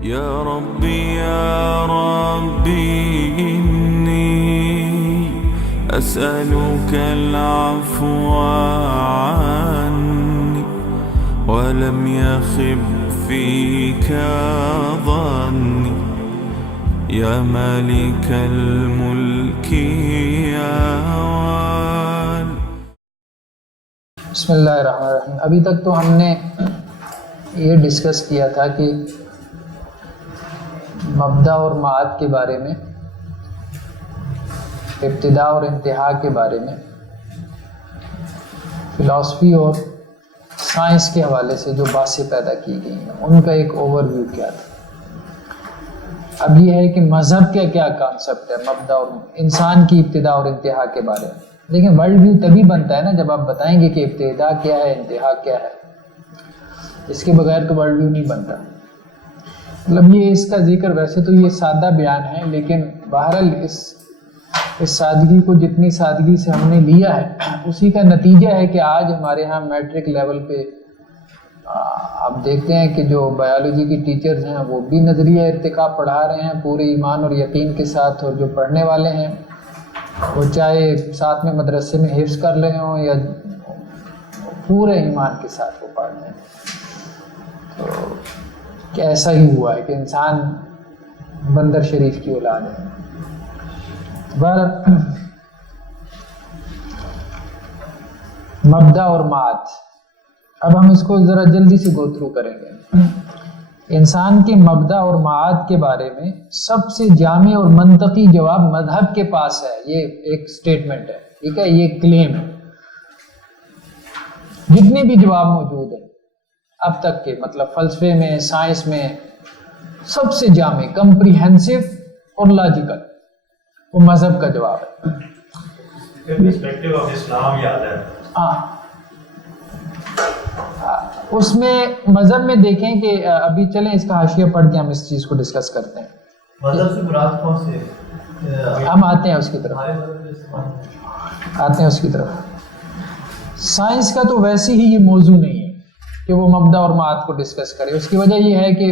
يا ربي إني أسألك العفو عني ولم يخب فيك ظني يا مالك الملك يا وال. بسم اللہ الرحمن الرحیم. ابھی تک تو ہم نے یہ ڈسکس کیا تھا کہ مبدا اور معاد کے بارے میں، ابتدا اور انتہا کے بارے میں، فلسفی اور سائنس کے حوالے سے جو باتیں پیدا کی گئی ہیں ان کا ایک اوور ویو کیا تھا. اب یہ ہے کہ مذہب کا کیا کانسیپٹ ہے مبدا اور انسان کی ابتدا اور انتہا کے بارے میں. لیکن ورلڈ ویو تبھی بنتا ہے نا جب آپ بتائیں گے کہ ابتدا کیا ہے، انتہا کیا ہے. اس کے بغیر تو ورلڈ ویو نہیں بنتا. مطلب یہ اس کا ذکر، ویسے تو یہ سادہ بیان ہے، لیکن بہرحال اس سادگی کو جتنی سادگی سے ہم نے لیا ہے اسی کا نتیجہ ہے کہ آج ہمارے ہاں میٹرک لیول پہ آپ دیکھتے ہیں کہ جو بایولوجی کی ٹیچرز ہیں وہ بھی نظریہ ارتقا پڑھا رہے ہیں پورے ایمان اور یقین کے ساتھ، اور جو پڑھنے والے ہیں وہ چاہے ساتھ میں مدرسے میں حفظ کر رہے ہوں یا پورے ایمان کے ساتھ وہ پڑھ رہے ہیں. تو کہ ایسا ہی ہوا ہے کہ انسان بندر شریف کی اولاد ہے. مبدا اور معاد، اب ہم اس کو ذرا جلدی سے گو تھرو کریں گے. انسان کے مبدا اور معاد کے بارے میں سب سے جامع اور منطقی جواب مذہب کے پاس ہے. یہ ایک سٹیٹمنٹ ہے، ٹھیک ہے، یہ کلیم ہے. جتنے بھی جواب موجود ہیں اب تک کے، مطلب فلسفے میں، سائنس میں، سب سے جامع، کمپریہنسو اور لاجیکل، وہ مذہب کا جواب ہے. پرسپیکٹیو آف اسلام یاد ہے. ہاں، اس میں مذہب میں دیکھیں کہ ابھی چلیں اس کا حاشیہ پڑھ کے ہم اس چیز کو ڈسکس کرتے ہیں. مذہب سے مراد کون سے؟ ہم آتے ہیں اس کی طرف، سائنس کا تو ویسے ہی یہ موضوع نہیں ہے کہ وہ مبدا اور معاد کو ڈسکس کرے. اس کی وجہ یہ ہے کہ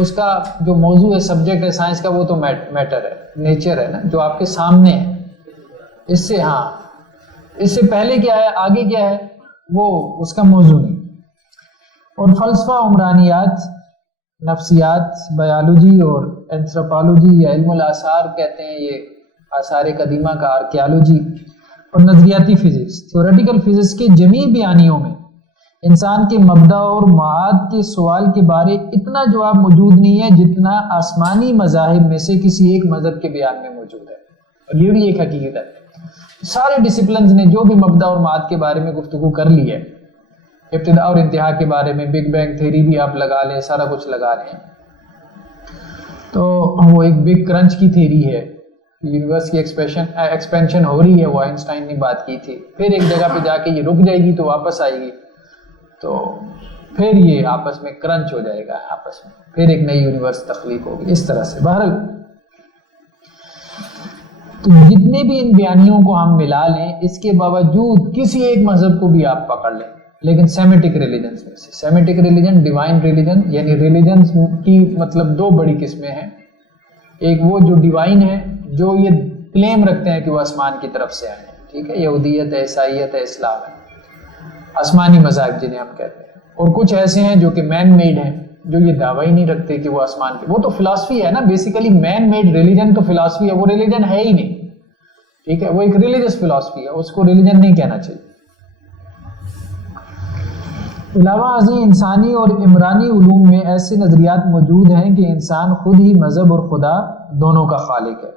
اس کا جو موضوع ہے، سبجیکٹ ہے سائنس کا، وہ تو میٹر ہے، نیچر ہے نا، جو آپ کے سامنے ہے. اس سے پہلے کیا ہے، آگے کیا ہے، وہ اس کا موضوع نہیں. اور فلسفہ، عمرانیات، نفسیات، بایولوجی اور اینتھروپولوجی یا علم الاثار کہتے ہیں، یہ آثار قدیمہ کا، آرکیالوجی اور نظریاتی فزکس، تھیوریٹیکل فزکس کے جمیع بیانیوں میں انسان کے مبدا اور معاد کے سوال کے بارے اتنا جواب موجود نہیں ہے جتنا آسمانی مذاہب میں سے کسی ایک مذہب کے بیان میں موجود ہے. اور یہ بھی ایک حقیقت ہے. سارے ڈسپلنز نے جو بھی مبدا اور معاد کے بارے میں گفتگو کر لی ہے، ابتدا اور انتہا کے بارے میں، بگ بینگ تھیوری بھی آپ لگا لیں، سارا کچھ لگا رہے ہیں. تو وہ ایک بگ کرنچ کی تھیوری ہے، یونیورس کی ایکسپینشن ہو رہی ہے، وہ آئنسٹائن نے بات کی تھی. پھر ایک جگہ پہ جا کے یہ رک جائے گی تو واپس آئے گی، تو پھر یہ آپس میں کرنچ ہو جائے گا، آپس میں پھر ایک نئی یونیورس تخلیق ہوگی. اس طرح سے بہرحال تو جتنے بھی ان بیانیوں کو ہم ملا لیں، اس کے باوجود کسی ایک مذہب کو بھی آپ پکڑ لیں، لیکن سیمیٹک ریلیجنز میں سے، سیمیٹک ریلیجن، ڈیوائن ریلیجن، یعنی ریلیجنز کی مطلب دو بڑی قسمیں ہیں. ایک وہ جو ڈیوائن ہے، جو یہ کلیم رکھتے ہیں کہ وہ آسمان کی طرف سے آئے ہیں، ٹھیک ہے، یہودیت ہے، عیسائیت ہے، اسلام ہے، آسمانی مذاہب جنہیں ہم کہتے ہیں. اور کچھ ایسے ہیں جو کہ مین میڈ ہیں، جو یہ دعویٰ ہی نہیں رکھتے کہ وہ آسمان کے، وہ تو فلسفی ہے نا، بیسیکلی مین میڈ ریلیجن تو فلسفی ہے، وہ ریلیجن ہے ہی نہیں، ٹھیک ہے، وہ ایک ریلیجس فلسفی ہے، اس کو ریلیجن نہیں کہنا چاہیے. علاوہ ازیں انسانی اور عمرانی علوم میں ایسے نظریات موجود ہیں کہ انسان خود ہی مذہب اور خدا دونوں کا خالق ہے.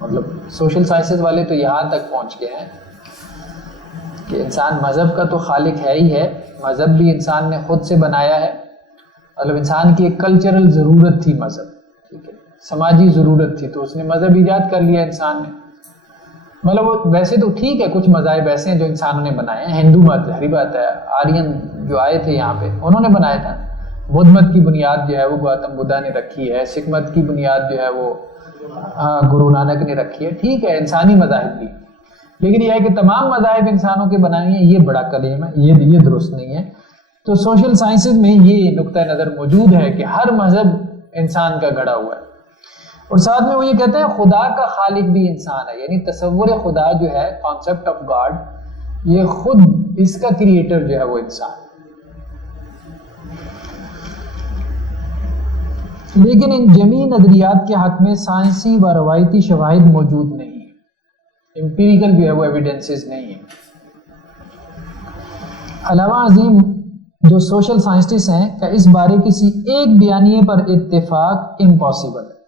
مطلب سوشل سائنسز والے تو یہاں تک پہنچ گئے ہیں کہ انسان مذہب کا تو خالق ہے ہی ہے، مذہب بھی انسان نے خود سے بنایا ہے. مطلب انسان کی ایک کلچرل ضرورت تھی مذہب، ٹھیک ہے، سماجی ضرورت تھی، تو اس نے مذہب ایجاد کر لیا انسان نے. مطلب ویسے تو ٹھیک ہے، کچھ مذاہب ایسے ہیں جو انسانوں نے بنائے ہیں. ہندو مت، ظاہری بات ہے، آرین جو آئے تھے یہاں پہ انہوں نے بنایا تھا. بدھ مت کی بنیاد جو ہے وہ گوتم بدھا نے رکھی ہے. سکھ مت کی بنیاد جو ہے وہ گرو نانک نے رکھی ہے. ٹھیک ہے، انسانی مذاہب بھی، لیکن یہ ہے کہ تمام مذاہب انسانوں کے بنائے ہیں، یہ بڑا کلیم ہے، یہ درست نہیں ہے. تو سوشل سائنسز میں یہ نقطہ نظر موجود ہے کہ ہر مذہب انسان کا گھڑا ہوا ہے، اور ساتھ میں وہ یہ کہتے ہیں خدا کا خالق بھی انسان ہے، یعنی تصور خدا جو ہے، کانسیپٹ آف گاڈ، یہ خود اس کا کریٹر جو ہے وہ انسان ہے۔ لیکن ان جمیع نظریات کے حق میں سائنسی و روایتی شواہد موجود نہیں ہیں، امپیریکل جو ہے وہ ایویڈنسز نہیں ہیں۔ علامہ عظیم جو سوشل سائنسٹسٹ ہیں کہ اس بارے کسی ایک بیانیے پر اتفاق امپاسبل ہے،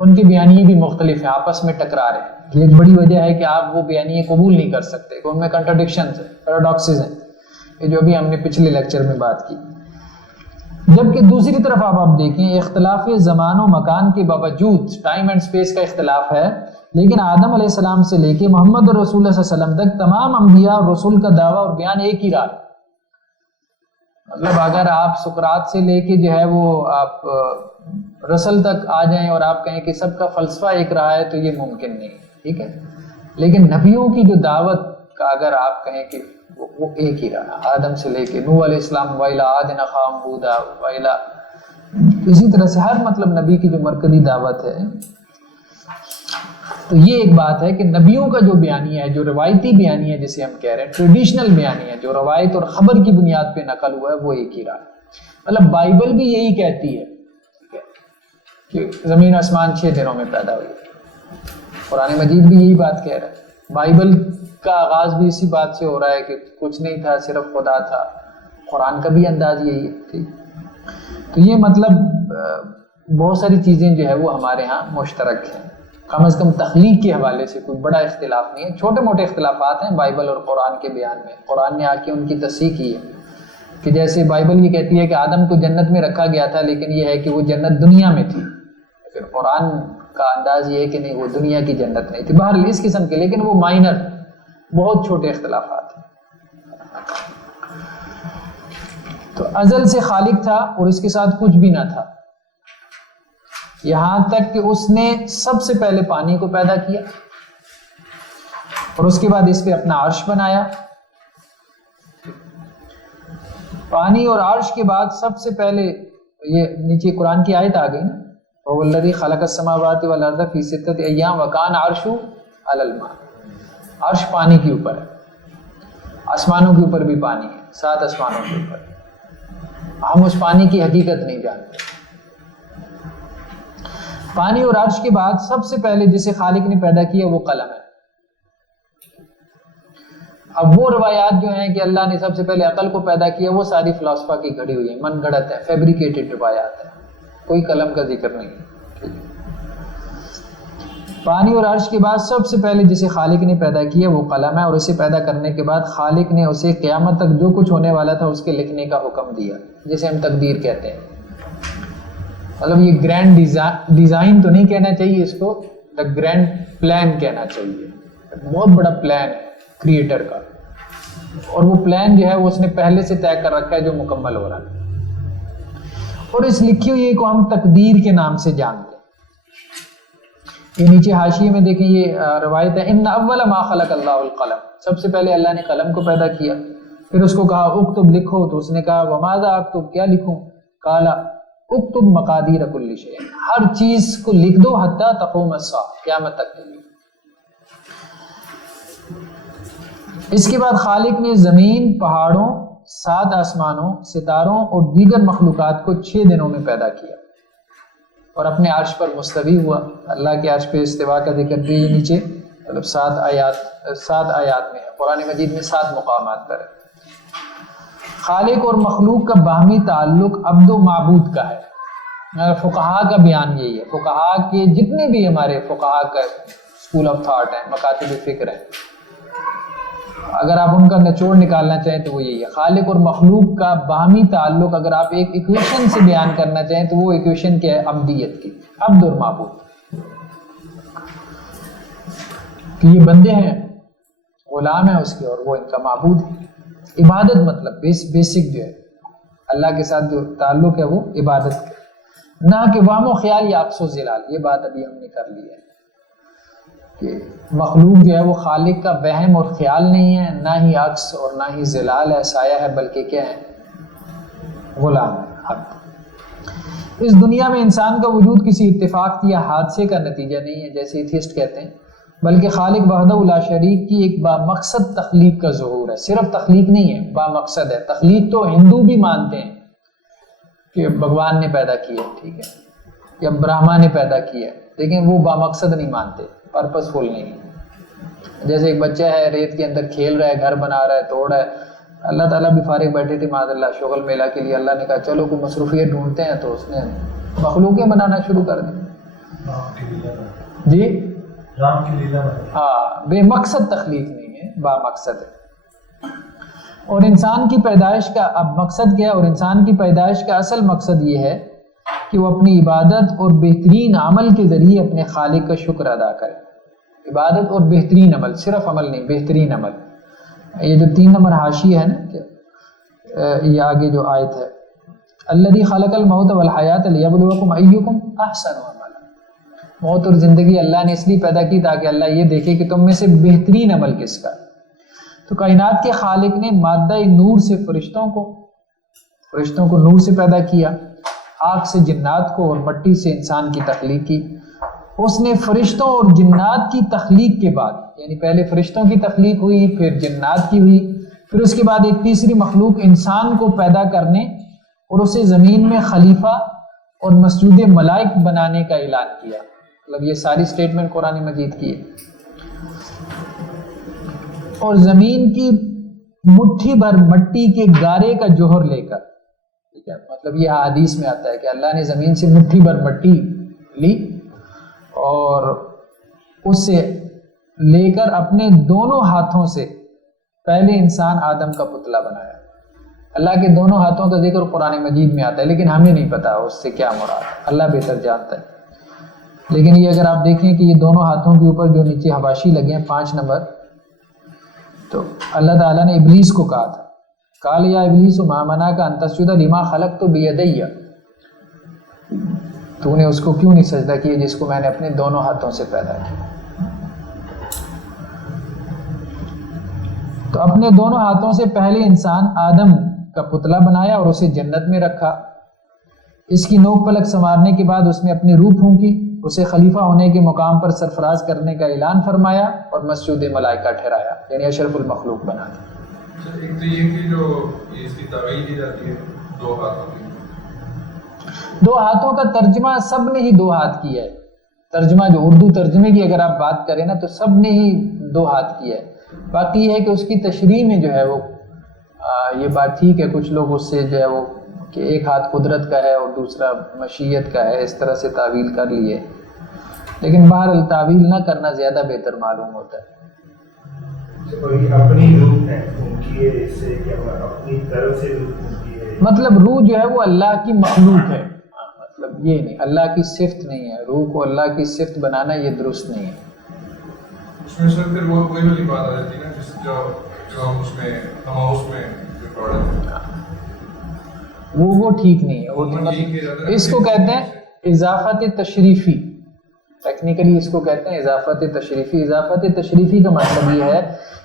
ان کے بیانیے بھی مختلف ہیں، آپس میں ٹکرا رہے ہیں۔ یہ ایک بڑی وجہ ہے کہ آپ وہ بیانیے قبول نہیں کر سکتے، کہ ان میں کنٹرڈکشنز ہیں، پیراڈاکسز ہیں، یہ جو بھی ہم نے پچھلے لیکچر میں بات کی۔ جبکہ دوسری طرف آپ دیکھیں اختلاف زمان و مکان کے باوجود، ٹائم اینڈ سپیس کا اختلاف ہے، لیکن آدم علیہ السلام سے لے کے محمد رسول اللہ صلی اللہ علیہ وسلم تک تمام انبیاء اور رسول کا دعویٰ اور بیان ایک ہی رہا۔ مطلب اگر آپ سقراط سے لے کے جو ہے وہ آپ رسل تک آ جائیں اور آپ کہیں کہ سب کا فلسفہ ایک رہا ہے تو یہ ممکن نہیں، ٹھیک ہے، لیکن نبیوں کی جو دعوت کا اگر آپ کہیں کہ وہ ایک ہی رہا، آدم سے لے کے نوح علیہ السلام، وَإِلَىٰ عَادٍ أَخَاهُمْ هُودًا، وَإِلَىٰ، اسی طرح سے ہر مطلب نبی کی جو مرکزی دعوت ہے۔ تو یہ ایک بات ہے کہ نبیوں کا جو بیانیہ ہے، جو روایتی بیانیہ ہے جسے ہم کہہ رہے ہیں، ٹریڈیشنل بیانیہ ہے، جو روایت اور خبر کی بنیاد پہ نقل ہوا ہے، وہ ایک ہی رہا۔ مطلب بائبل بھی یہی کہتی ہے کہ زمین آسمان 6 دنوں میں پیدا ہوئی، قرآن مجید بھی یہی بات کہہ رہا ہے، بائبل کا آغاز بھی اسی بات سے ہو رہا ہے کہ کچھ نہیں تھا، صرف خدا تھا، قرآن کا بھی انداز یہی ہے، ٹھیک۔ تو یہ مطلب بہت ساری چیزیں جو ہے وہ ہمارے ہاں مشترک ہیں، کم از کم تخلیق کے حوالے سے کوئی بڑا اختلاف نہیں ہے، چھوٹے موٹے اختلافات ہیں بائبل اور قرآن کے بیان میں۔ قرآن نے آ کے ان کی تصحیح کی ہے کہ جیسے بائبل یہ کہتی ہے کہ آدم کو جنت میں رکھا گیا تھا، لیکن یہ ہے کہ وہ جنت دنیا میں تھی، پھر قرآن کا انداز یہ ہے کہ نہیں، وہ دنیا کی جنت نہیں تھی۔ بہرحال اس قسم کے، لیکن وہ مائنر، بہت چھوٹے اختلافات ہیں۔ تو ازل سے خالق تھا اور اس کے ساتھ کچھ بھی نہ تھا، یہاں تک کہ اس نے سب سے پہلے پانی کو پیدا کیا اور اس کے بعد اس پہ اپنا عرش بنایا۔ پانی اور عرش کے بعد سب سے پہلے یہ نیچے قرآن کی آیت آ گئی نا، وَهُوَ الَّذِي خَلَقَ السَّمَاوَاتِ وَالْأَرْضَ فِي سِتَّةِ أَيَّامٍ وَكَانَ عَرْشُهُ عَلَى الْمَاءِ، عرش پانی کے اوپر ہے، آسمانوں کے اوپر بھی پانی ہے، 7 آسمانوں کے اوپر، ہم اس پانی کی حقیقت نہیں جانتے۔ پانی اور عرش کے بعد سب سے پہلے جسے خالق نے پیدا کیا وہ قلم ہے۔ اب وہ روایات جو ہیں کہ اللہ نے سب سے پہلے عقل کو پیدا کیا، وہ ساری فلسفہ کی گھڑی ہوئی ہیں، من گھڑت ہے، فیبریکیٹڈ روایات ہیں، کوئی قلم کا ذکر نہیں ہے۔ پانی اور عرش کے بعد سب سے پہلے جسے خالق نے پیدا کیا وہ قلم ہے، اور اسے پیدا کرنے کے بعد خالق نے اسے قیامت تک جو کچھ ہونے والا تھا اس کے لکھنے کا حکم دیا، جسے ہم تقدیر کہتے ہیں۔ مطلب یہ گرینڈ ڈیزائن تو نہیں کہنا چاہیے اس کو، دا گرینڈ پلان کہنا چاہیے، بہت بڑا پلان ہے کریٹر کا، اور وہ پلان جو ہے وہ اس نے پہلے سے طے کر رکھا ہے جو مکمل ہو رہا ہے، اور اس لکھی ہوئی کو ہم تقدیر کے نام سے جانتے ہیں۔ یہ نیچے حاشیے میں دیکھیں یہ روایت ہے، ان اول ما خلق اللہ القلم، سب سے پہلے اللہ نے قلم کو پیدا کیا، پھر اس کو کہا اکتب لکھو، تو اس نے کہا وماذا اکتب، کیا لکھوں؟ قالا اکتب مقادیر کل شیء، ہر چیز کو لکھ دو حتی تقوم الساعہ، قیامت تک کے لیے۔ اس کے بعد خالق نے زمین، پہاڑوں، 7 آسمانوں، ستاروں اور دیگر مخلوقات کو 6 دنوں میں پیدا کیا اور اپنے عرش پر مستوی ہوا۔ اللہ کے عرش پہ استوا کا ذکر بھی نیچے مطلب 7 آیات میں ہے، قرآن مجید میں 7 مقامات پر ہے۔ خالق اور مخلوق کا باہمی تعلق عبد و معبود کا ہے، فقہا کا بیان یہی ہے، فقہا کے جتنے بھی ہمارے فقہا کا اسکول آف تھاٹ ہیں، مکاتب فکر ہیں، اگر آپ ان کا نچوڑ نکالنا چاہیں تو وہ یہی ہے، خالق اور مخلوق کا باہمی تعلق اگر آپ ایک ایکویشن سے بیان کرنا چاہیں تو وہ ایکویشن کیا ہے؟ عبدیت کی، عبد اور معبود، کہ یہ بندے ہیں، غلام ہیں اس کے، اور وہ ان کا معبود ہے۔ عبادت مطلب بیسک جو ہے اللہ کے ساتھ جو تعلق ہے وہ عبادت کا، نہ کہ وہم و خیال یا عکس و ظلال، یہ بات ابھی ہم نے کر لی ہے کہ مخلوق جو ہے وہ خالق کا وہم اور خیال نہیں ہے، نہ ہی عکس اور نہ ہی ظلال ہے، سایہ ہے، بلکہ کیا ہے؟ غلام عبد۔ اس دنیا میں انسان کا وجود کسی اتفاق یا حادثے کا نتیجہ نہیں ہے جیسے ایتھیسٹ کہتے ہیں، بلکہ خالق وحدہ لا شریک کی ایک بامقصد تخلیق کا ظہور ہے۔ صرف تخلیق نہیں ہے، بامقصد ہے۔ تخلیق تو ہندو بھی مانتے ہیں کہ بھگوان نے پیدا کیا، ٹھیک ہے، یا برہما نے پیدا کیا، لیکن وہ بامقصد نہیں مانتے، پرپس فل نہیں ہے۔ جیسے ایک بچہ ہے ریت کے اندر کھیل رہا ہے، گھر بنا رہا ہے، توڑ رہا ہے، اللہ تعالیٰ بھی فارغ بیٹھے تھے معاذ اللہ شغل میلہ کے لیے، اللہ نے کہا چلو کوئی مصروفیت ڈھونڈتے ہیں، تو اس نے مخلوقیں بنانا شروع کر دی۔ جی رام کی لیلا ہاں، بے مقصد تخلیق نہیں ہے، با مقصد ہے۔ اور انسان کی پیدائش کا اب مقصد کیا ہے؟ اور انسان کی پیدائش کا اصل مقصد یہ ہے کہ وہ اپنی عبادت اور بہترین عمل کے ذریعے اپنے خالق کا شکر ادا کرے۔ عبادت اور بہترین عمل، صرف عمل نہیں، بہترین عمل۔ یہ جو 3 نمبر حاشیہ ہے نا، کہ یہ آگے جو آیت ہے، الذی خلق الموت والحیات لیبلوکم ایکم احسن عملا، موت اور زندگی اللہ نے اس لیے پیدا کی تاکہ اللہ یہ دیکھے کہ تم میں سے بہترین عمل کس کا۔ تو کائنات کے خالق نے مادہ نور سے فرشتوں کو نور سے پیدا کیا، آگ سے جنات کو، اور مٹی سے انسان کی تخلیق کی۔ اس نے فرشتوں اور جنات کی تخلیق کے بعد، یعنی پہلے فرشتوں کی تخلیق ہوئی، پھر جنات کی ہوئی، پھر اس کے بعد ایک تیسری مخلوق انسان کو پیدا کرنے اور اسے زمین میں خلیفہ اور مسجود ملائک بنانے کا اعلان کیا۔ مطلب یہ ساری سٹیٹمنٹ قرآن مجید کی ہے۔ اور زمین کی مٹھی بھر مٹی کے گارے کا جوہر لے کر، ٹھیک ہے، مطلب یہ حدیث میں آتا ہے کہ اللہ نے زمین سے مٹھی بھر مٹی لی اور اس سے لے کر اپنے دونوں ہاتھوں سے پہلے انسان آدم کا پتلا بنایا۔ اللہ کے دونوں ہاتھوں کا ذکر قرآن مجید میں آتا ہے، لیکن ہمیں نہیں پتا اس سے کیا مراد ہے، اللہ بہتر جانتا ہے۔ لیکن یہ اگر آپ دیکھیں کہ یہ دونوں ہاتھوں کے اوپر جو نیچے حواشی لگے ہیں 5 نمبر، تو اللہ تعالیٰ نے ابلیس کو کہا تھا، قال یا ابلیس ما منعک ان تسجد لما خلقت بیدی، تو نے اس کو کیوں نہیں سجدہ کیا جس کو میں نے اپنے دونوں ہاتھوں سے پیدا کیا۔ تو اپنے دونوں ہاتھوں سے پہلے انسان آدم کا پتلا بنایا اور اسے جنت میں رکھا۔ اس کی نوک پلک سنوارنے کے بعد اس میں اپنی روح پھونکی، اسے خلیفہ ہونے کے مقام پر سرفراز کرنے کا اعلان فرمایا اور مسجود ملائکہ ٹھہرایا، یعنی اشرف المخلوق بنا دیا۔ ایک تو یہ کہ جو اس کی تعویل دی جاتی ہے 2 ہاتھوں کی، 2 ہاتھوں کا ترجمہ سب نے ہی 2 ہاتھ کیا ہے۔ ترجمہ جو اردو ترجمے کی اگر آپ بات کریں نا، تو سب نے ہی 2 ہاتھ کیا ہے۔ باقی یہ ہے کہ اس کی تشریح میں جو ہے وہ یہ بات ٹھیک ہے، کچھ لوگ اس سے جو ہے وہ کہ ایک ہاتھ قدرت کا ہے اور دوسرا مشیت کا ہے، اس طرح سے تعویل کر لیے، لیکن بہرحال تعویل نہ کرنا زیادہ بہتر معلوم ہوتا ہے۔ اپنی روح ہے ان کی، سے کیا اپنی طرف سے روح، مطلب روح جو ہے وہ اللہ کی مخلوق ہے، مطلب یہ نہیں، اللہ کی صفت نہیں ہے، روح کو اللہ کی صفت بنانا یہ درست نہیں ہے۔ اس میں سر پھر وہ وہی والی بات آ جاتی ہے نا، جس جو ہم اس میں ریکارڈ ہے، وہ ٹھیک نہیں ہے، وہ مطلب اس کو کہتے ہیں اضافت تشریفی، ٹیکنیکلی اس کو کہتے ہیں اضافت تشریفی۔ اضافت تشریفی کا مطلب یہ ہے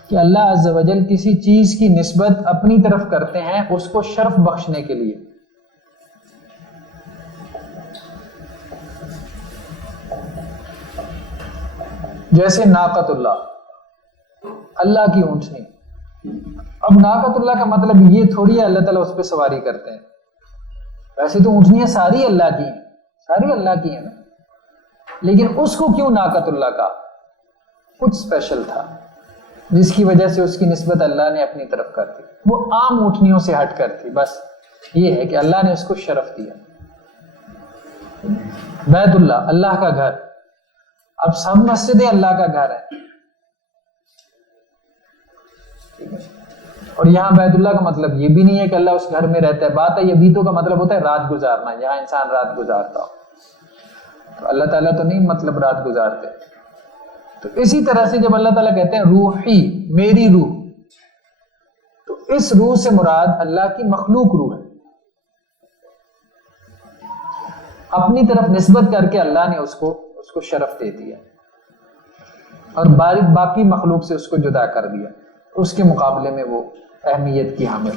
کہ اللہ عز و جل کسی چیز کی نسبت اپنی طرف کرتے ہیں اس کو شرف بخشنے کے لیے۔ جیسے ناقۃ اللہ کی اونٹنی، اب ناقۃ اللہ کا مطلب یہ تھوڑی ہے اللہ تعالیٰ اس پہ سواری کرتے ہیں، ویسے تو اونٹنیاں ساری اللہ کی ہیں، ساری اللہ کی ہیں نا، لیکن اس کو کیوں ناقۃ اللہ کا؟ کچھ اسپیشل تھا جس کی وجہ سے اس کی نسبت اللہ نے اپنی طرف کر دی، وہ عام اونٹنیوں سے ہٹ کر تھی، بس یہ ہے کہ اللہ نے اس کو شرف دیا۔ بیت اللہ، اللہ کا گھر، اب سب مسجدیں اللہ کا گھر ہے، اور یہاں بیت اللہ کا مطلب یہ بھی نہیں ہے کہ اللہ اس گھر میں رہتا ہے، بات ہے یبیتو کا مطلب ہوتا ہے رات گزارنا، یہاں انسان رات گزارتا ہو، تو اللہ تعالیٰ تو نہیں مطلب رات گزارتے۔ تو اسی طرح سے جب اللہ تعالیٰ کہتے ہیں روحی، میری روح، تو اس روح سے مراد اللہ کی مخلوق روح ہے، اپنی طرف نسبت کر کے اللہ نے اس کو شرف دے دیا اور باقی مخلوق سے اس کو جدا کر دیا، اس کے مقابلے میں وہ اہمیت کی حامل۔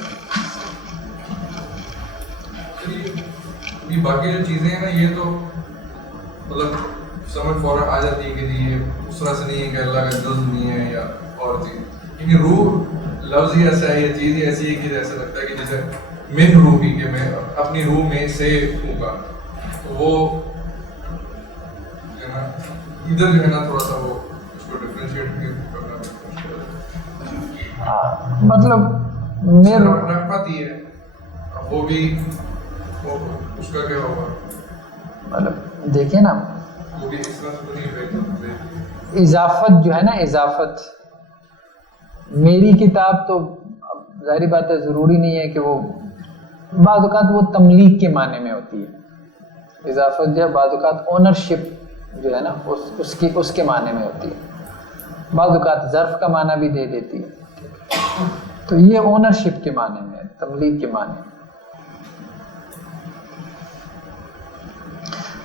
یہ باقی جو چیزیں ہیں نا یہ تو مطلب سمجھ فوراً آ جاتی ہے کہ یہ اس طرح سے نہیں ہے کہ اللہ کا جز نہیں ہے یا اور چیز، کیونکہ روح لفظ ہی ایسا ہے، یہ چیز ہی ایسی ہے کہ ایسا لگتا ہے کہ جیسے من روح ہی، کہ میں اپنی روح میں سے ہوں گا، تو وہ جو ہے نا ادھر جو ہے نا تھوڑا سا وہ اس کو ڈفرینشیٹ کرنا مطلب رکھ پاتی ہے، وہ بھی اس کا کیا ہوگا، مطلب دیکھیں نا وہ بھی اس طرح سے تو نہیں اضافت جو ہے نا، اضافت میری کتاب تو ظاہری بات ہے ضروری نہیں ہے کہ وہ بعض اوقات وہ تملیک کے معنی میں ہوتی ہے، اضافت جو ہے بعض اوقات اونرشپ جو ہے نا اس کے معنی میں ہوتی ہے، بعض اوقات ظرف کا معنی بھی دے دیتی ہے، تو یہ اونرشپ کے معنی میں، تملیک کے معنی میں۔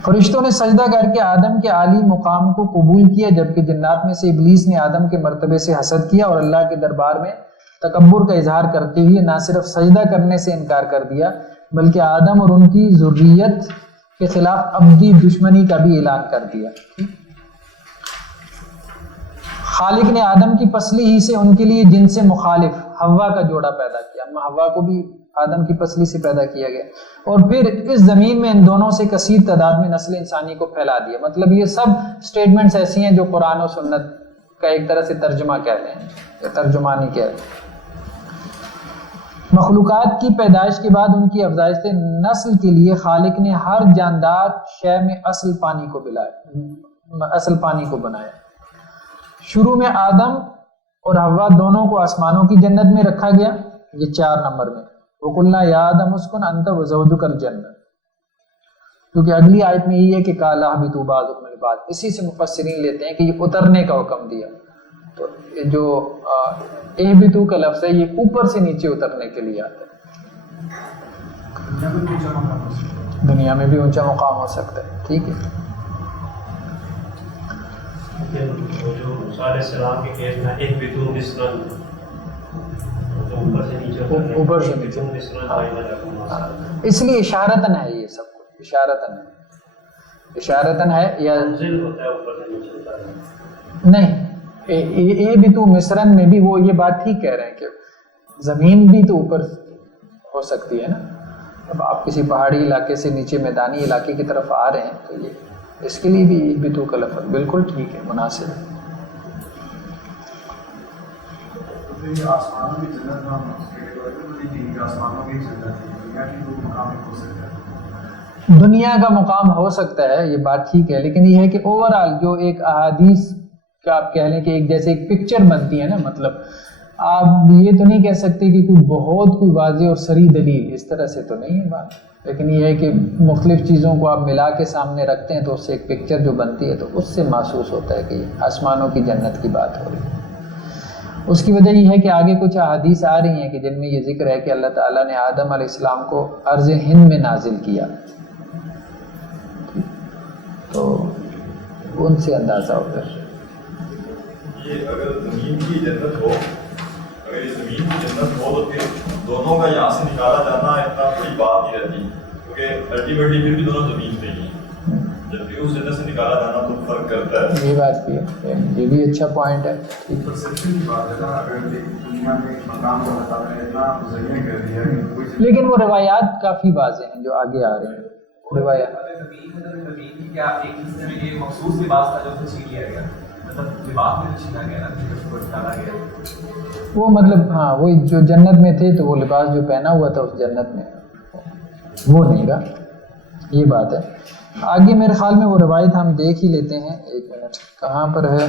فرشتوں نے سجدہ کر کے آدم کے عالی مقام کو قبول کیا، جبکہ جنات میں سے ابلیس نے آدم کے مرتبے سے حسد کیا اور اللہ کے دربار میں تکبر کا اظہار کرتے ہوئے نہ صرف سجدہ کرنے سے انکار کر دیا بلکہ آدم اور ان کی ذریت کے خلاف ابدی دشمنی کا بھی اعلان کر دیا۔ خالق نے آدم کی پسلی ہی سے ان کے لیے جن سے مخالف حوا کا جوڑا پیدا کیا، حوا کو بھی آدم کی پسلی سے پیدا کیا گیا، اور پھر اس زمین میں ان دونوں سے کثیر تعداد میں نسل انسانی کو پھیلا دیا۔ مطلب یہ سب سٹیٹمنٹس ایسی ہیں جو قرآن و سنت کا ایک طرح سے ترجمہ کہہ لیں یا ترجمانی کہہ لیں۔ مخلوقات کی پیدائش کے بعد ان کی افزائش سے نسل کے لیے خالق نے ہر جاندار شے میں اصل پانی کو بنایا۔ شروع میں آدم اور حوا دونوں کو آسمانوں کی جنت میں رکھا گیا، یہ 4 نمبر میں، وَقُلْنَا يَا آدَمُ اسْكُنْ أَنْتَ وَزَوْجُكَ الْجَنَّةَ، کیونکہ اگلی آیت میں یہ ہے کہ قَالَ اهْبِطُوا بَعْضُكُمْ لِبَعْضٍ، اسی سے مفسرین لیتے ہیں کہ یہ اترنے کا حکم دیا۔ تو جو اہبطوا کا لفظ ہے یہ اوپر سے نیچے اترنے کے لیے آتا ہے، دنیا میں بھی اونچا مقام ہو سکتا ہے، ٹھیک ہے۔ جو موسیٰ علیہ السلام کے کیس میں اہبطوا مصرا، اوپر سے نیچے، اس لیے اشارتاً ہے یہ سب کچھ، اشارتاً ہے یا نہیں؟ اہبطوا مصرا میں بھی وہ یہ بات ٹھیک کہہ رہے ہیں کہ زمین بھی تو اوپر ہو سکتی ہے نا، اب آپ کسی پہاڑی علاقے سے نیچے میدانی علاقے کی طرف آ رہے ہیں تو یہ اس کے لیے بھی اہبطوا کا لفظ بالکل ٹھیک ہے، مناسب ہے۔ دنیا کا مقام ہو سکتا ہے، یہ بات ٹھیک ہے، لیکن یہ ہے کہ اوورآل جو ایک احادیث کا آپ کہہ لیں کہ ایک جیسے ایک پکچر بنتی ہے نا، مطلب آپ یہ تو نہیں کہہ سکتے کہ کوئی واضح اور صریح دلیل، اس طرح سے تو نہیں ہے بات، لیکن یہ ہے کہ مختلف چیزوں کو آپ ملا کے سامنے رکھتے ہیں تو اس سے ایک پکچر جو بنتی ہے تو اس سے محسوس ہوتا ہے کہ یہ آسمانوں کی جنت کی بات ہو رہی ہے۔ اس کی وجہ یہ ہے کہ آگے کچھ احادیث آ رہی ہیں کہ جن میں یہ ذکر ہے کہ اللہ تعالیٰ نے آدم علیہ السلام کو ارض ہند میں نازل کیا، تو ان سے اندازہ ہوتا ہے۔ یہ اگر زمین کی جنت ہو، اگر یہ زمین کی جنت ہو تو پھر دونوں کا یہاں سے نکالا جانا اتنا بڑی بات نہیں رہتی، کیونکہ الٹیمیٹلی پھر بھی دونوں زمین پہ ہی، جب بھی اس جنت سے نکالا جانا تو فرق کرتا ہے۔ یہ بات بھی ہے، یہ بھی اچھا پوائنٹ ہے۔ لیکن وہ روایات کافی واضح ہیں جو آگے آ رہے ہیں، روایات کیا ایک حصے میں یہ مخصوص لباس تھا جو اسے چھین لیا گیا، مطلب لباس میں چھینا گیا نا، اس کو نکالا گیا، وہ مطلب ہاں وہی جو جنت میں تھے تو وہ لباس جو پہنا ہوا تھا اس جنت میں وہ نہیں رہا، یہ بات ہے۔ آگے میرے خیال میں وہ روایت ہم دیکھ ہی لیتے ہیں، ایک منٹ کہاں پر ہے،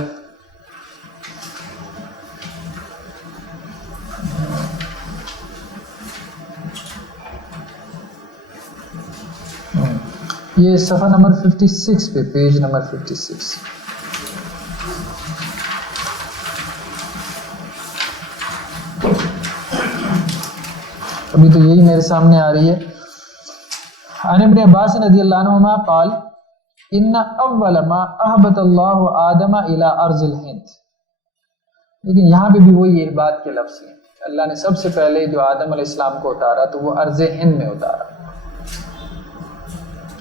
یہ صفحہ نمبر 56 پہ، پیج نمبر 56۔ ابھی تو یہی میرے سامنے آ رہی ہے۔ عن ابن عباس رضی اللہ عنہما قال ان اول ما اهبط الله آدم الى ارض الهند، لیکن یہاں پہ بھی وہی اہباط کے لفظ ہیں، اللہ نے سب سے پہلے جو آدم علیہ السلام کو اتارا تو وہ ارض ہند میں اتارا،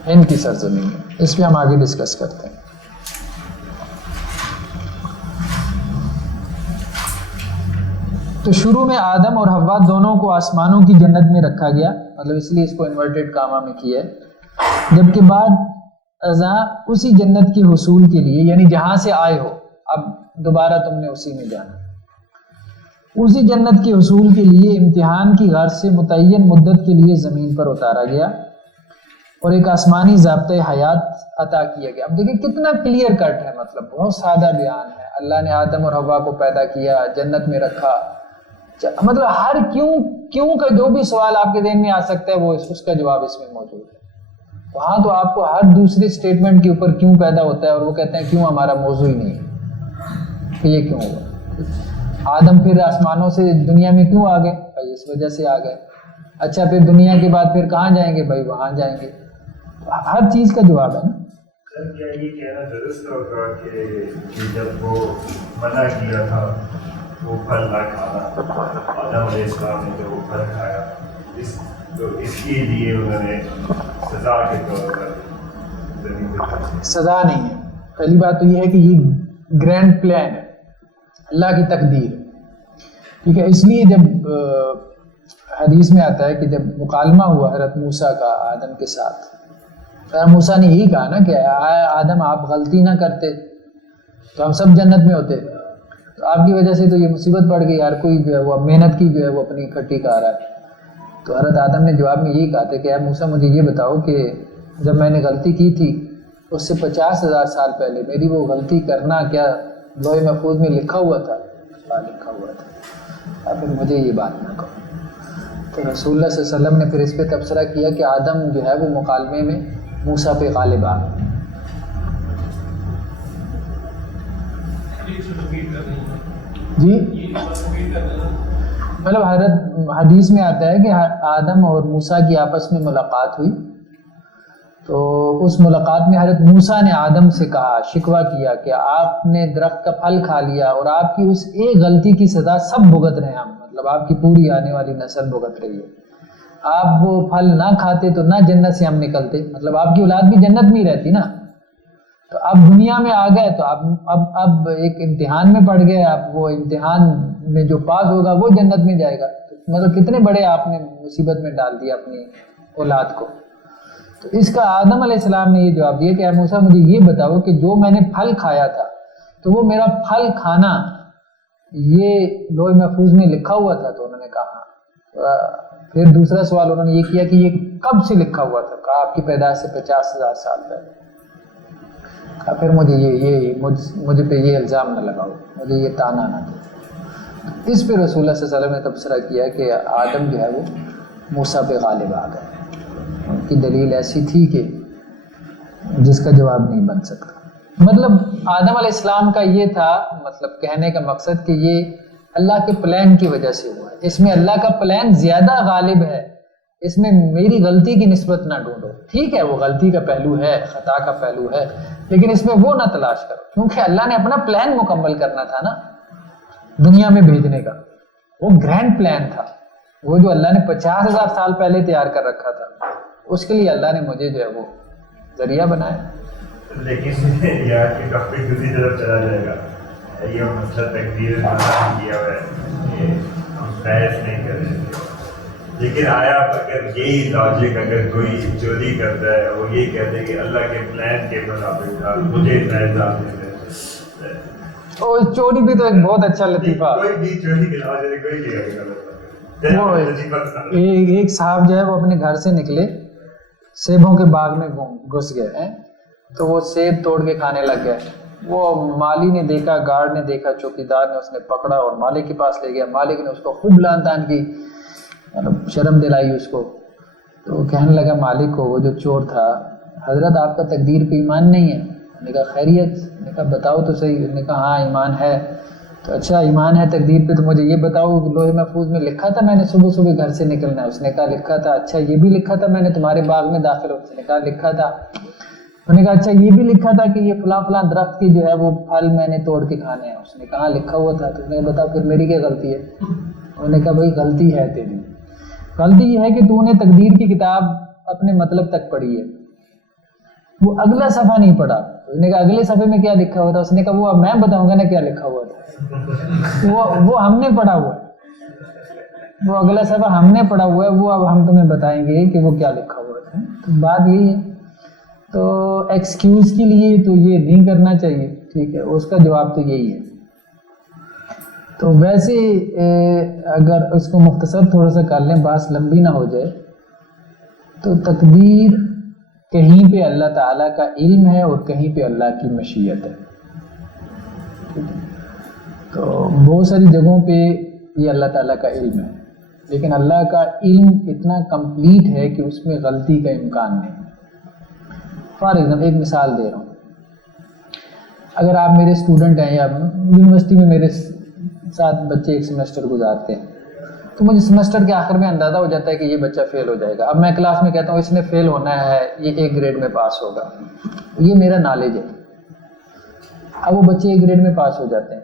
ہند کی سرزمین میں. اس پہ ہم آگے ڈسکس کرتے ہیں. تو شروع میں آدم اور حوا دونوں کو آسمانوں کی جنت میں رکھا گیا, مطلب اس لیے اس کو انورٹڈ کاما میں کیا ہے. جبکہ بعد ازاں اسی جنت کے حصول کے لیے, یعنی جہاں سے آئے ہو اب دوبارہ تم نے اسی میں جانا, اسی جنت کے حصول کے لیے امتحان کی غرض سے متعین مدت کے لیے زمین پر اتارا گیا اور ایک آسمانی ضابطۂ حیات عطا کیا گیا. اب دیکھیں کتنا کلیئر کٹ ہے, مطلب بہت سادہ بیان ہے. اللہ نے آدم اور حوا کو پیدا کیا, جنت میں رکھا, مطلب ہر کیوں کا جو بھی سوال آپ کے ذہن میں آ سکتا ہے وہ اس کا جواب اس میں موجود ہے. وہاں تو آپ کو ہر دوسری اسٹیٹمنٹ کے اوپر کیوں پیدا ہوتا ہے, اور وہ کہتے ہیں کیوں ہمارا موضوع ہی نہیں ہے کہ یہ کیوں ہوا. آدم پھر آسمانوں سے دنیا میں کیوں آ گئے, بھائی اس وجہ سے آ گئے. اچھا پھر دنیا کے بعد پھر کہاں جائیں گے, بھائی وہاں جائیں گے. ہر چیز کا جواب ہے نا. سر کیا یہ کہنا درست ہوگا کہ جب وہ منع کیا تھا وہ پھل نہ کھانا, آدم علیہ السلام نے جو وہ پھل کھایا تو اس کے لیے انہوں نے سزا کے طور پر زمین پہ, سزا نہیں ہے. پہلی بات تو یہ ہے کہ یہ گرینڈ پلان ہے, اللہ کی تقدیر ہے, ٹھیک ہے. اس لیے جب حدیث میں آتا ہے کہ جب مکالمہ ہوا حضرت موسیٰ کا آدم کے ساتھ, حضرت موسیٰ نے یہی کہا نا کہ آدم آپ غلطی نہ کرتے تو ہم سب جنت میں ہوتے, تو آپ کی وجہ سے تو یہ مصیبت پڑ گئی, ہر کوئی جو ہے وہ محنت کی جو ہے وہ اپنی کھٹی کھا رہا ہے. تو حضرت آدم نے جواب میں یہی کہا تھا کہ اے موسیٰ مجھے یہ بتاؤ کہ جب میں نے غلطی کی تھی اس سے 50,000 سال پہلے میری وہ غلطی کرنا کیا لوح محفوظ میں لکھا ہوا تھا؟ لکھا ہوا تھا. اور پھر مجھے یہ بات نہ کہو. تو رسول اللہ صلی اللہ علیہ وسلم نے پھر اس پہ تبصرہ کیا کہ آدم جو ہے وہ مکالمے میں موسیٰ پہ غالب آ گئے. جی مطلب حضرت حدیث میں آتا ہے کہ آدم اور موسیٰ کی آپس میں ملاقات ہوئی, تو اس ملاقات میں حضرت موسیٰ نے آدم سے کہا, شکوہ کیا کہ آپ نے درخت کا پھل کھا لیا اور آپ کی اس ایک غلطی کی سزا سب بھگت رہے ہیں ہم, مطلب آپ کی پوری آنے والی نسل بھگت رہی ہے. آپ وہ پھل نہ کھاتے تو نہ جنت سے ہم نکلتے, مطلب آپ کی اولاد بھی جنت میں ہی رہتی نا. تو اب دنیا میں آ گئے تو اب ایک امتحان میں پڑ گئے, اب وہ امتحان میں جو پاس ہوگا وہ جنت میں جائے گا. مطلب کتنے بڑے آپ نے مصیبت میں ڈال دیا اپنی اولاد کو. تو اس کا آدم علیہ السلام نے یہ جواب دیا کہ اے موسیٰ مجھے یہ بتاؤ کہ جو میں نے پھل کھایا تھا تو وہ میرا پھل کھانا یہ لوح محفوظ میں لکھا ہوا تھا؟ تو انہوں نے کہا. پھر دوسرا سوال انہوں نے یہ کیا کہ یہ کب سے لکھا ہوا تھا؟ کہا آپ کی پیدائش سے 50,000 سال پہلے. کہا پھر مجھے پہ یہ الزام نہ لگاؤ, مجھے یہ تانا نہ دو. اس پہ رسول اللہ صلی اللہ علیہ وسلم نے تبصرہ کیا کہ آدم جو ہے وہ موسیٰ پہ غالب آ گئے. ان کی دلیل ایسی تھی کہ جس کا جواب نہیں بن سکتا. مطلب آدم علیہ السلام کا یہ تھا, مطلب کہنے کا مقصد کہ یہ اللہ کے پلان کی وجہ سے ہوا ہے. اس میں اللہ کا پلان زیادہ غالب ہے, اس میں میری غلطی کی نسبت نہ ڈھونڈو. ٹھیک ہے وہ غلطی کا پہلو ہے, خطا کا پہلو ہے, لیکن اس میں وہ نہ تلاش کرو, کیونکہ اللہ نے اپنا پلان مکمل کرنا تھا نا دنیا میں بھیجنے کا. وہ گرینڈ پلان تھا, وہ جو اللہ نے 50,000 سال پہلے تیار کر رکھا تھا, اس کے لیے اللہ نے مجھے جو ہے وہ ذریعہ بنایا. لیکن یہاں کی ٹاپک دوسری طرف چلا جائے گا. یہ مسئلہ تقدیر کیا ہوا ہے کہ ہم بحث نہیں کر رہے تھے, لیکن آیا اگر یہی لاجک اگر کوئی چوری کرتا ہے وہ یہ کہتے ہیں کہ اللہ کے پلان کے مطابق تھا, مجھے فیصلہ چوری بھی تو ایک بہت اچھا لطیفہ. کوئی بھی چوری کے علاوہ کوئی بھی ایک صاحب جو ہے وہ اپنے گھر سے نکلے, سیبوں کے باغ میں گھس گئے ہیں, تو وہ سیب توڑ کے کھانے لگ گئے. وہ مالی نے دیکھا, گارڈ نے دیکھا, چوکیدار نے اس نے پکڑا اور مالک کے پاس لے گیا. مالک نے اس کو خوب لعن طعن کی, مطلب شرم دلائی اس کو. تو وہ کہنے لگا مالک کو, وہ جو چور تھا, حضرت آپ کا تقدیر پہ ایمان نہیں ہے؟ نے کہا خیریت. نے کہا بتاؤ تو صحیح. نے کہا ہاں ایمان ہے. تو اچھا ایمان ہے تقدیر پہ, تو مجھے یہ بتاؤ لوح محفوظ میں لکھا تھا میں نے صبح صبح گھر سے نکلنا ہے؟ اس نے کہا لکھا تھا. اچھا یہ بھی لکھا تھا میں نے تمہارے باغ میں داخل ہو؟ اس نے کہا لکھا تھا. انہوں نے کہا اچھا یہ بھی لکھا تھا کہ یہ فلاں فلاں درخت کی جو ہے وہ پھل میں نے توڑ کے کھانے ہیں؟ اس نے کہا لکھا ہوا تھا. تو اس نے کہا بتاؤ پھر میری کیا غلطی ہے؟ انہوں نے کہا بھائی غلطی ہے تیری. غلطی یہ ہے کہ تو نے تقدیر کی کتاب اپنے مطلب تک پڑھی ہے, وہ اگلا صفحہ نہیں پڑھا. اس نے کہا اگلے صفحے میں کیا لکھا ہوا تھا؟ اس نے کہا وہ اب میں بتاؤں گا نا کیا لکھا ہوا تھا. وہ ہم نے پڑھا ہوا ہے, وہ اگلا صفحہ ہم نے پڑھا ہوا ہے, وہ اب ہم تمہیں بتائیں گے کہ وہ کیا لکھا ہوا تھا. تو بات یہی ہے. تو ایکسکیوز کے لیے تو یہ نہیں کرنا چاہیے, ٹھیک ہے, اس کا جواب تو یہی ہے. تو ویسے اگر اس کو مختصر تھوڑا سا کر لیں, بات لمبی نہ ہو جائے, تو تقدیر کہیں پہ اللہ تعالیٰ کا علم ہے اور کہیں پہ اللہ کی مشیت ہے. تو بہت ساری جگہوں پہ یہ اللہ تعالیٰ کا علم ہے, لیکن اللہ کا علم اتنا کمپلیٹ ہے کہ اس میں غلطی کا امکان نہیں. فار ایگزامپل ایک مثال دے رہا ہوں. اگر آپ میرے اسٹوڈنٹ ہیں یا یونیورسٹی میں میرے ساتھ بچے ایک سیمسٹر گزارتے ہیں, تو مجھے سیمسٹر کے آخر میں اندازہ ہو جاتا ہے کہ یہ بچہ فیل ہو جائے گا. اب میں کلاس میں کہتا ہوں اس نے فیل ہونا ہے, یہ ایک گریڈ میں پاس ہوگا, یہ میرا نالج ہے. اب وہ بچے ایک گریڈ میں پاس ہو جاتے ہیں,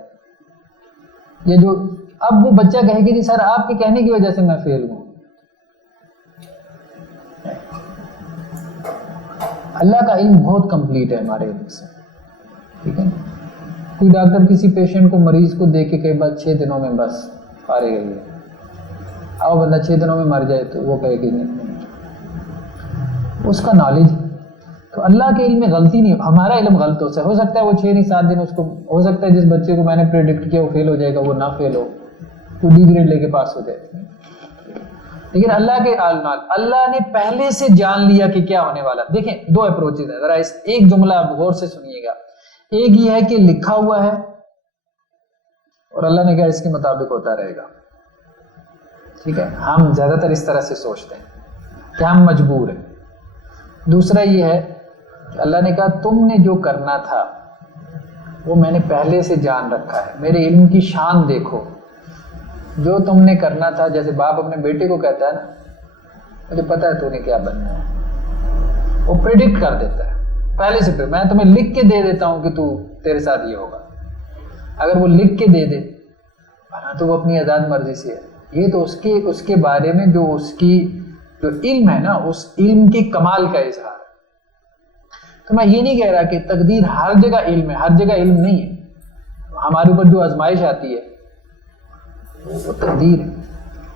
یہ جو اب وہ بچہ کہے کہ جی سر آپ کے کہنے کی وجہ سے میں فیل ہوں. اللہ کا علم بہت کمپلیٹ ہے ہمارے علم سے, ٹھیک ہے. کوئی ڈاکٹر کسی پیشنٹ کو, مریض کو دیکھ کے کئی بار 6 دنوں میں بس فارغ ہے, اب بندہ 6 دنوں میں مر جائے تو وہ کہے کہ نہیں, اس کا نالج. تو اللہ کے علم میں غلطی نہیں. ہمارا علم غلط ہو سکتا ہے وہ 6 نہیں 7 دن, اس کو ہو سکتا ہے جس بچے کو میں نے پریڈکٹ کیا وہ فیل ہو جائے گا, وہ نہ فیل ہو, تو ڈی گریڈ لے کے پاس ہو جائے. لیکن اللہ کے اللہ نے پہلے سے جان لیا کہ کیا ہونے والا. دیکھیں 2 اپروچز ہیں, ذرا ایک جملہ غور سے سنیے گا. ایک یہ ہے کہ لکھا ہوا ہے اور اللہ نے کہا اس کے مطابق ہوتا رہے گا, ٹھیک ہے. ہم زیادہ تر اس طرح سے سوچتے ہیں کہ ہم مجبور ہیں. دوسرا یہ ہے کہ اللہ نے کہا تم نے جو کرنا تھا وہ میں نے پہلے سے جان رکھا ہے. میرے علم کی شان دیکھو, جو تم نے کرنا تھا. جیسے باپ اپنے بیٹے کو کہتا ہے نا, مجھے پتا ہے تو نے کیا بننا ہے, وہ پریڈکٹ کر دیتا ہے پہلے سے. میں تمہیں لکھ کے دے دیتا ہوں کہ تو تیرے ساتھ یہ ہوگا. اگر وہ لکھ کے دے دے تو وہ اپنی آزاد مرضی سے ہے. یہ تو اس کے بارے میں جو اس کی جو علم ہے نا, اس علم کے کمال کا اظہار ہے. تو میں یہ نہیں کہہ رہا کہ تقدیر ہر جگہ علم ہے, ہر جگہ علم نہیں ہے. ہمارے اوپر جو آزمائش آتی ہے وہ تقدیر ہے,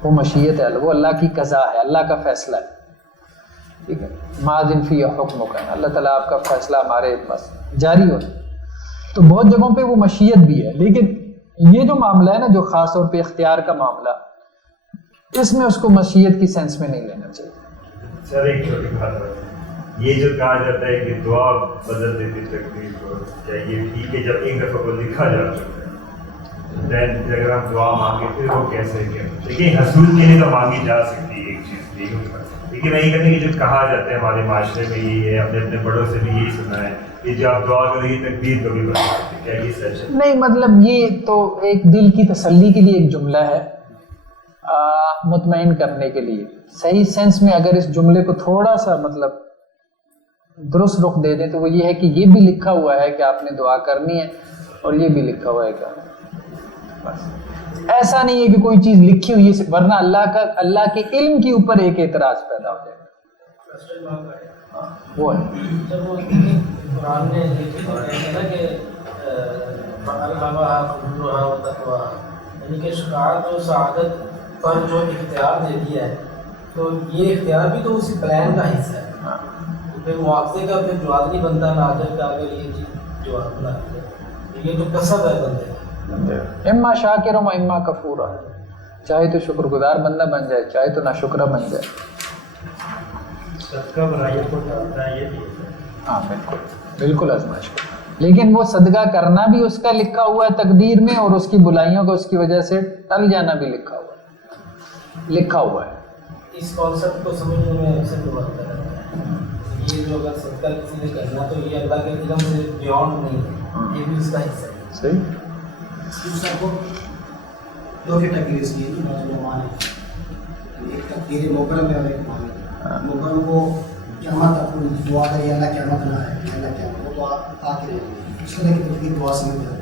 وہ مشیت ہے, وہ اللہ کی قضا ہے, اللہ کا فیصلہ ہے, ٹھیک ہے. ماذن فی حکم کا, اللہ تعالیٰ آپ کا فیصلہ ہمارے پاس جاری ہو. تو بہت جگہوں پہ وہ مشیت بھی ہے, لیکن یہ جو معاملہ ہے نا, جو خاص طور پہ اختیار کا معاملہ, اس میں اس کو مشیت کی سینس میں نہیں لینا چاہیے. سر ایک چھوٹی بات ہے, یہ جو کہا جاتا ہے کہ دعا بدل دیتی تقدیر کو, کیا یہ ٹھیک ہے جب ایک دفعہ کو لکھا جا چکا ہے, دین اگر ہم دعا مانگے پھر وہ کیسے کیا؟ لیکن حصول کے لیے تو مانگی جا سکتی ہے ایک چیز, لیکن میں یہ کہتے ہیں کہ جو کہا جاتا ہے ہمارے معاشرے میں یہی ہے, اپنے اپنے بڑوں سے بھی یہی سنا ہے کہ جب آپ دعا کریں گے تقدیر کو بھی بدل سکتے. کیا یہ سچ ہے؟ نہیں, مطلب یہ تو ایک دل کی تسلی کے لیے ایک جملہ ہے, مطمئن کرنے کے لیے. صحیح سینس میں اگر اس جملے کو تھوڑا سا مطلب درست رخ دے دیں تو وہ یہ ہے کہ یہ بھی لکھا ہوا ہے کہ آپ نے دعا کرنی ہے, اور یہ بھی لکھا ہوا ہے کہ بس. ایسا نہیں ہے کہ کوئی چیز لکھی ہوئی ہے, ورنہ اللہ کے علم کے اوپر ایک اعتراض پیدا ہو جائے گا. وہ ہے قرآن نے نا کہ یعنی کہ شکایت اور سعادت پر جو اختیار دے دیا ہے, تو یہ اختیار بھی تو اسی پلان کا حصہ ہے. پھر مواخذے کا پھر جواب نہیں بنتا نا, اجر کا اگر یہ چیز جواب بنا دیا, یہ تو کسب ہے بندے کا. اما شاکر و اما کفورا, چاہے تو شکر گزار بندہ بن جائے, چاہے تو ناشکرہ بن جائے. صدقہ برائیوں کو ٹالتا ہے, یہ بھی ہاں بالکل بالکل آزمائش کو. لیکن وہ صدقہ کرنا بھی اس کا لکھا ہوا ہے تقدیر میں, اور اس کی بلائیوں کا اس کی وجہ سے ٹل جانا بھی لکھا ہوا ہے. اس کانسیپٹ کو سمجھنے میں اکثر جو بات کر رہا ہے, یہ جو اگر صدقہ کسی نے کرنا تو یہ اللہ کے علم سے بیونڈ نہیں ہے, یہ بھی اس کا حصہ ہے. صحیح. اس کو دو کیٹیگریز اس کی مانے, ایک تقدیر مکرم ہے اور ایک مانے. مکرم کو قیامت اپنی دعا کرے, اللہ قیامت نہ ہے, اللہ قیامت وہ دعا آتی رہے گی, اس طرح کی تقدیر دعا سمجھ جائے.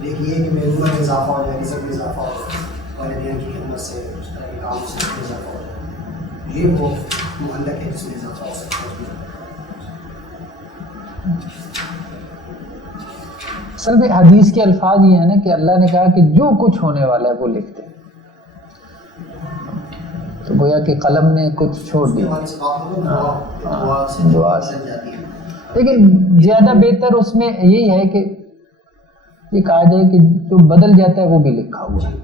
ایک یہ کہ میرے عمر میں اضافہ ہو جائے, رزق میں اضافہ ہو جائے, والدین کی خدمت سے اس طرح کے کام سے اضافہ ہو جائے, یہ وہ معلق ہے جس میں اضافہ ہو سکتا ہے. اصل میں حدیث کے الفاظ یہ ہیں نا کہ اللہ نے کہا کہ جو کچھ ہونے والا ہے وہ لکھتے، تو گویا کہ قلم نے کچھ چھوڑ دیا، دعا سے۔ لیکن زیادہ بہتر اس میں یہی ہے کہ یہ کہا جائے کہ جو بدل جاتا ہے وہ بھی لکھا ہوا ہے۔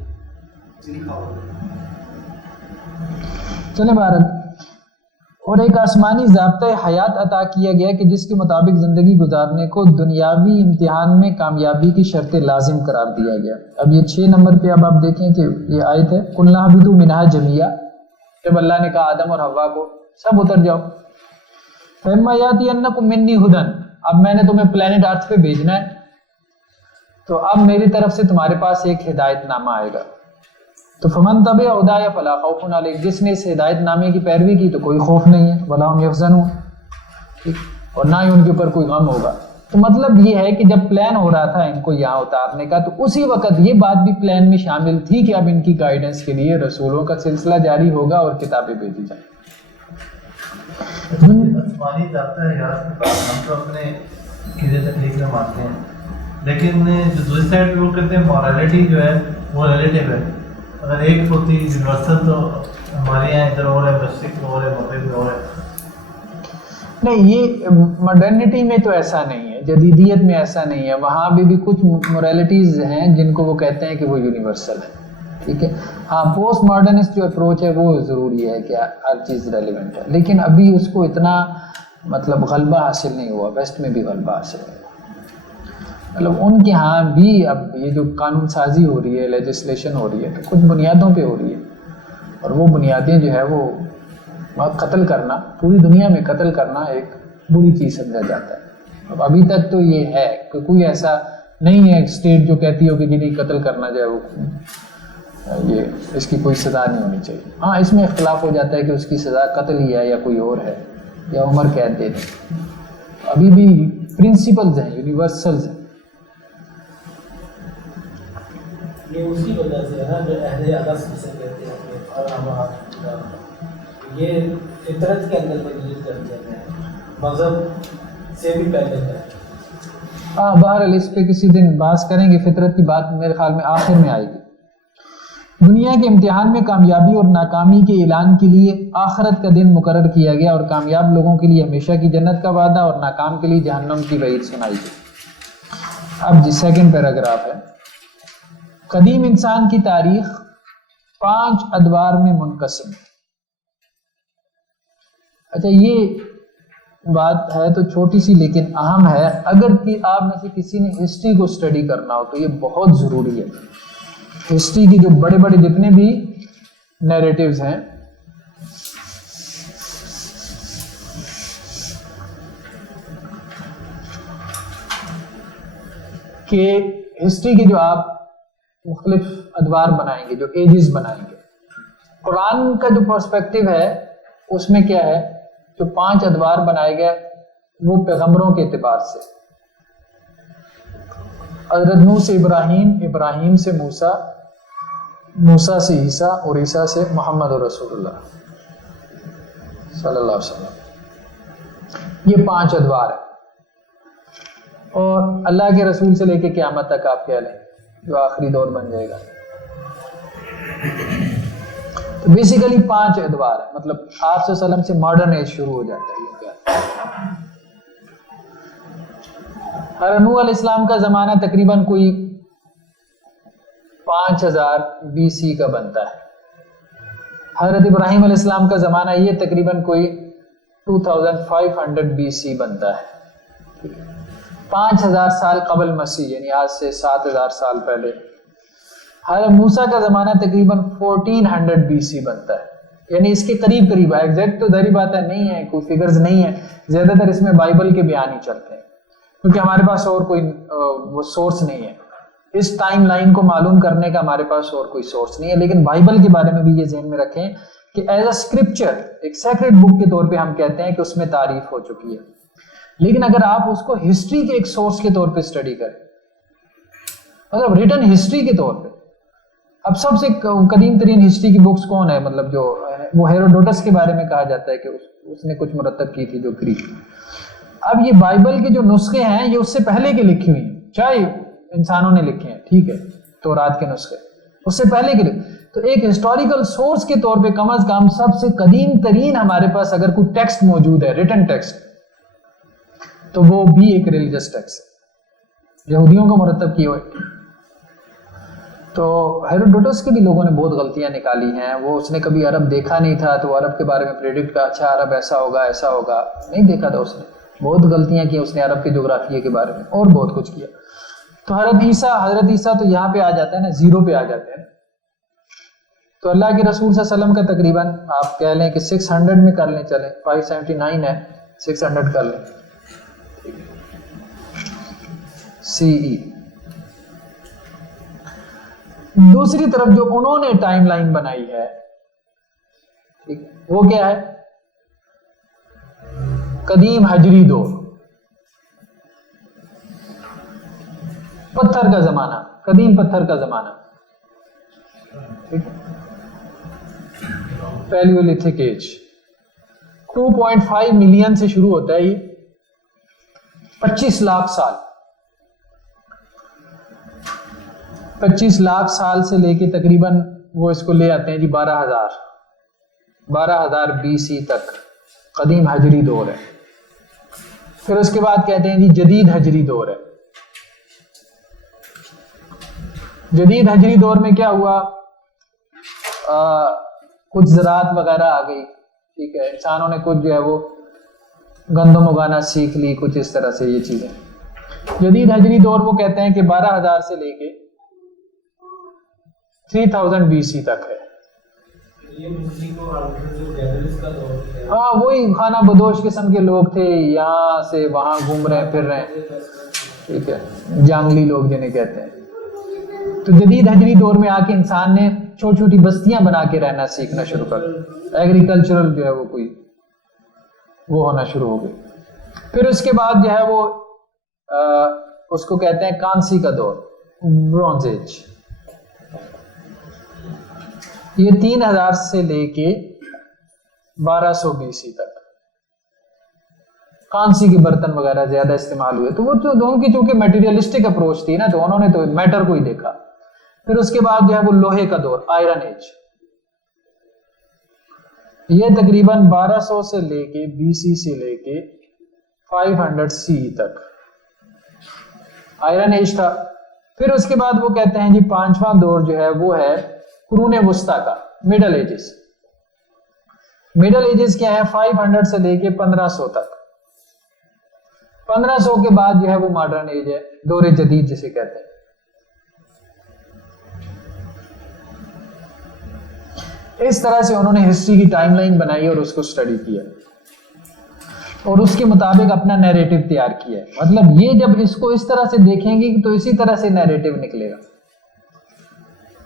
چلے بھارت، اور ایک آسمانی ضابطۂ حیات عطا کیا گیا کہ جس کے مطابق زندگی گزارنے کو دنیاوی امتحان میں کامیابی کی شرط لازم قرار دیا گیا۔ اب یہ 6 نمبر پہ اب آپ دیکھیں کہ یہ آیت ہے، قُلْنَا اهْبِطُوا مِنْهَا جَمِيعًا، جب اللہ نے کہا آدم اور حوا کو سب اتر جاؤ، فَإِمَّا يَأْتِيَنَّكُم مِّنِّي هُدًى، اب میں نے تمہیں پلانٹ ارتھ پہ بھیجنا ہے، تو اب میری طرف سے تمہارے پاس ایک ہدایت نامہ آئے گا، تو فمن تبع ہدایا فلا خوف علیہم، جس نے اس ہدایت نامے کی پیروی کی تو کوئی خوف نہیں ہے، ولا هم يحزنون، اور نہ ہی ان کے اوپر کوئی غم ہوگا۔ تو مطلب یہ ہے کہ جب پلان ہو رہا تھا ان کو یہاں اتارنے کا تو اسی وقت یہ بات بھی پلان میں شامل تھی کہ اب ان کی گائیڈنس کے لیے رسولوں کا سلسلہ جاری ہوگا اور کتابیں بھیجی جائیں۔ آسمانی ضابطۂ حیات کے بعد ہم تو اپنے کسی تکلیف میں مانتے ہیں، لیکن جو دوسری سائڈ پہ وہ کہتے ہیں مورالٹی جو ہے وہ ریلیٹیو ہے، اگر ایک ہوتی یونیورسل تو ہمارے یہاں ادھر اور ہے، مشرق میں اور ہے، مغرب میں اور ہے۔ نہیں، یہ ماڈرنٹی میں تو ایسا نہیں ہے، جدیدیت میں ایسا نہیں ہے، وہاں بھی کچھ مورالٹیز ہیں جن کو وہ کہتے ہیں کہ وہ یونیورسل ہے، ٹھیک ہے۔ ہاں، پوسٹ ماڈرنسٹ جو اپروچ ہے وہ ضروری ہے کہ ہر چیز ریلیونٹ ہے، لیکن ابھی اس کو اتنا مطلب غلبہ حاصل نہیں ہوا، ویسٹ میں بھی غلبہ حاصل ہے، مطلب ان کے ہاں بھی اب یہ جو قانون سازی ہو رہی ہے، لیجسلیشن ہو رہی ہے، تو کچھ بنیادوں پہ ہو رہی ہے، اور وہ بنیادیں جو ہے وہ قتل کرنا، پوری دنیا میں قتل کرنا ایک بری چیز سمجھا جاتا ہے۔ اب ابھی تک تو یہ ہے کہ کوئی ایسا نہیں ہے اسٹیٹ جو کہتی ہو کہ نہیں قتل کرنا جو ہے وہ یہ اس کی کوئی سزا نہیں ہونی چاہیے۔ ہاں، اس میں اختلاف ہو جاتا ہے کہ اس کی سزا قتل ہی ہے یا کوئی اور ہے یا عمر قید دے دیں، ابھی بھی پرنسپلز ہیں، یونیورسلز ہیں۔ یہ اسی وجہ سے ہے نا جو اہل عدس سے کہتے ہیں کہ علامات یہ فطرت کے اندر تجدید کر دیا گیا ہے، مذہب سے بھی پہلے ہے۔ ہاں، بہرحال اس پہ کسی دن بحث کریں گے، فطرت کی بات میرے خیال میں آخر میں آئے گی۔ دنیا کے امتحان میں کامیابی اور ناکامی کے اعلان کے لیے آخرت کا دن مقرر کیا گیا، اور کامیاب لوگوں کے لیے ہمیشہ کی جنت کا وعدہ اور ناکام کے لیے جہنم کی وعید سنائی گئی۔ اب جی سیکنڈ پیراگراف ہے، قدیم انسان کی تاریخ 5 ادوار میں منقسم۔ اچھا، یہ بات ہے تو چھوٹی سی لیکن اہم ہے، اگر کہ آپ میں سے کسی نے ہسٹری کو اسٹڈی کرنا ہو تو یہ بہت ضروری ہے۔ ہسٹری کی جو بڑے بڑے جتنے بھی نیریٹیوز ہیں، کہ ہسٹری کے جو آپ مختلف ادوار بنائیں گے، جو ایجز بنائیں گے، قرآن کا جو پرسپیکٹو ہے اس میں کیا ہے، جو 5 ادوار بنائے گئے وہ پیغمبروں کے اعتبار سے، حضرت نوح سے ابراہیم، ابراہیم سے موسیٰ، موسیٰ سے عیسیٰ، اور عیسیٰ سے محمد رسول اللہ صلی اللہ علیہ وسلم۔ یہ 5 ادوار ہیں، اور اللہ کے رسول سے لے کے قیامت تک آپ کہہ لیں جو آخری دور بن جائے گا، تو بیسیکلی 5 ادوار ہے، مطلب آپ صلی اللہ علیہ وسلم سے ماڈرن ایج شروع ہو جاتا ہے۔ حضرت نوح علیہ السلام کا زمانہ تقریباً کوئی 5000 BC کا بنتا ہے۔ حضرت ابراہیم علیہ السلام کا زمانہ یہ تقریباً کوئی 2500 BC بنتا ہے، 5000 سال قبل مسیح، یعنی آج سے 7000 سال پہلے۔ حضرت موسیٰ کا زمانہ تقریباً 1400 BC بنتا ہے، یعنی اس کے قریب قریب ہے، ایگزیکٹ تو ظاہری بات ہے نہیں ہے، کوئی فگرز نہیں ہے، زیادہ تر اس میں بائبل کے بیان ہی چلتے ہیں، کیونکہ ہمارے پاس اور کوئی وہ سورس نہیں ہے، اس ٹائم لائن کو معلوم کرنے کا ہمارے پاس اور کوئی سورس نہیں ہے۔ لیکن بائبل کے بارے میں بھی یہ ذہن میں رکھیں کہ ایز اے اسکرپچر، ایک سیکرڈ بک کے طور پہ ہم کہتے ہیں کہ اس میں تعریف ہو چکی ہے، لیکن اگر آپ اس کو ہسٹری کے ایک سورس کے طور پہ اسٹڈی کریں، مطلب ریٹن ہسٹری کے طور پہ، اب سب سے قدیم ترین ہسٹری کی بکس کون ہے، مطلب جو وہ ہیروڈوٹس کے بارے میں کہا جاتا ہے کہ اس نے کچھ مرتب کی تھی، جو گریک۔ اب یہ بائبل کے جو نسخے ہیں یہ اس سے پہلے کے لکھی ہوئی ہیں، چاہے انسانوں نے لکھے ہیں, ٹھیک ہے, تورات کے نسخے, اس سے پہلے کے لکھے. تو ایک ہسٹوریکل سورس کے طور پہ کم از کم سب سے قدیم ترین ہمارے پاس اگر کوئی ٹیکسٹ موجود ہے, ریٹن ٹیکسٹ, تو وہ بھی ایک ریلیجس ٹیکسٹ ہے, یہودیوں کو مرتب کیے ہوئے. تو ہیروڈوٹس کے بھی لوگوں نے بہت غلطیاں نکالی ہیں. وہ اس نے کبھی عرب دیکھا نہیں تھا تو عرب کے بارے میں پریڈکٹ کا, اچھا عرب ایسا ہوگا ایسا ہوگا, نہیں دیکھا تھا اس نے, بہت غلطیاں کی اس نے عرب کے جغرافیے کے بارے میں, اور بہت کچھ کیا. تو حضرت عیسیٰ تو یہاں پہ آ جاتا ہے نا, زیرو پہ آ جاتے ہیں. تو اللہ کے رسول صلی اللہ علیہ وسلم کا تقریباً آپ کہہ لیں کہ 600 میں کر لیں, چلیں 579 ہے, 600 کر لیں CE. دوسری طرف جو انہوں نے ٹائم لائن بنائی ہے, ٹھیک, وہ کیا ہے, قدیم ہجری دور, پتھر کا زمانہ, قدیم پتھر کا زمانہ, ٹھیک ہے, پیلیولتھک ایج. 2.5 ملین سے شروع ہوتا ہے, یہ 25 لاکھ سال, 25 لاکھ سال سے لے کے تقریباً وہ اس کو لے آتے ہیں جی 12,000 BC تک قدیم ہجری دور ہے. پھر اس کے بعد کہتے ہیں جی جدید ہجری دور ہے. جدید ہجری دور میں کیا ہوا, کچھ زراعت وغیرہ آ گئی, ٹھیک ہے, انسانوں نے کچھ جو ہے وہ گندم اگانا سیکھ لی, کچھ اس طرح سے یہ چیزیں. جدید ہجری دور وہ کہتے ہیں کہ 12,000 سے لے کے 3000 BC تک ہے. ہاں وہی خانہ بدوش قسم کے لوگ تھے, یہاں سے وہاں گھوم رہے ہیں, پھر رہے ہیں, ٹھیک ہے, جانگلی لوگ جنہیں کہتے ہیں. تو جدید ہجری دور میں آ کے انسان نے چھوٹی چھوٹی بستیاں بنا کے رہنا سیکھنا شروع کر, ایگریکلچرل جو ہے وہ کوئی وہ ہونا شروع ہو گئی. پھر اس کے بعد جو ہے وہ اس کو کہتے ہیں کانسی کا دور, برونز ایج. یہ 3000 سے لے کے 1200 BC تک کانسی کے برتن وغیرہ زیادہ استعمال ہوئے. تو وہ ان کی چونکہ میٹیریلسٹک اپروچ تھی نا, تو انہوں نے تو میٹر کو ہی دیکھا. پھر اس کے بعد جو ہے وہ لوہے کا دور, آئرن ایج. یہ تقریباً 1200 سے لے کے BC سے لے کے 500 CE تک آئرن ایج تھا. پھر اس کے بعد وہ کہتے ہیں جی 5واں دور جو ہے وہ ہے قرون وسطیٰ کا, مڈل ایجز. مڈل ایجز کیا ہے, 500 سے لے کے 1500 تک. 1500 کے بعد جو ہے وہ ماڈرن ایج ہے, دور جدید جسے کہتے ہیں. اس طرح سے انہوں نے ہسٹری کی ٹائم لائن بنائی اور اس کو اسٹڈی کیا اور اس کے مطابق اپنا نیریٹو تیار کیا. مطلب یہ جب اس کو اس طرح سے دیکھیں گے تو اسی طرح سے نیریٹو نکلے گا.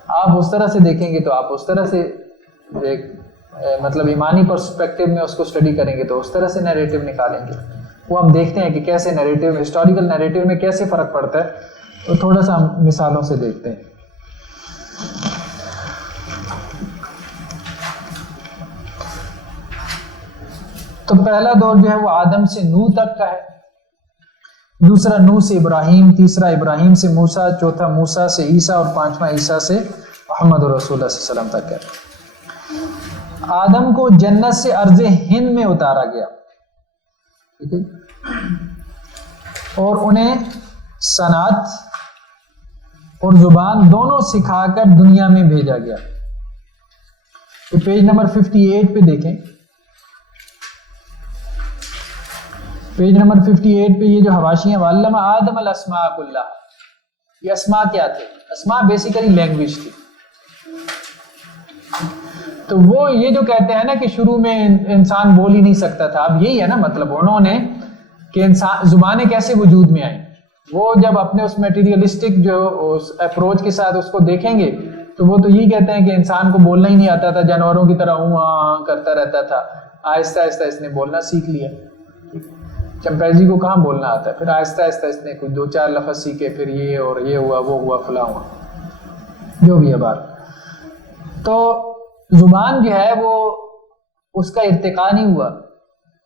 آپ اس طرح سے دیکھیں گے تو آپ اس طرح سے مطلب ایمانی پرسپیکٹو میں اس کو اسٹڈی کریں گے تو اس طرح سے نیریٹو نکالیں گے. وہ ہم دیکھتے ہیں کہ کیسے نیریٹو, ہسٹوریکل نیریٹو میں کیسے فرق پڑتا ہے, تو تھوڑا سا ہم مثالوں سے دیکھتے ہیں. تو پہلا دور جو ہے وہ آدم سے نوح تک کا ہے, دوسرا نوح سے ابراہیم, تیسرا ابراہیم سے موسیٰ, چوتھا موسیٰ سے عیسیٰ, اور پانچواں عیسیٰ سے محمد رسول اللہ صلی اللہ علیہ وسلم تک ہے. آدم کو جنت سے ارض ہند میں اتارا گیا, ٹھیک ہے, اور انہیں صنعت اور زبان دونوں سکھا کر دنیا میں بھیجا گیا. تو پیج نمبر 58 پہ دیکھیں, پیج نمبر 58 پہ یہ جو حواشی ہیں, وَعَلَّمَ آدَمَ الْأَسْمَاءَ كُلَّهَا. یہ اسماء کیا تھے؟ اسماء بیسیکلی لینگویج تھی. تو وہ یہ جو کہتے ہیں نا کہ شروع میں انسان بول ہی نہیں سکتا تھا, اب یہی ہے نا مطلب انہوں نے کہ انسان زبانیں کیسے وجود میں آئیں. وہ جب اپنے اس میٹیریلسٹک جو اس اپروچ کے ساتھ اس کو دیکھیں گے تو وہ تو یہی کہتے ہیں کہ انسان کو بولنا ہی نہیں آتا تھا, جانوروں کی طرح کرتا رہتا تھا. آہستہ آہستہ اس نے بولنا سیکھ لیا. چمپینزی کو کہاں بولنا آتا ہے, پھر آہستہ آہستہ اس نے کچھ 2-4 لفظ سیکھے, پھر یہ اور یہ ہوا, وہ ہوا, فلاں ہوا, جو بھی ہے بات. تو زبان جو ہے وہ اس کا ارتقا نہیں ہوا,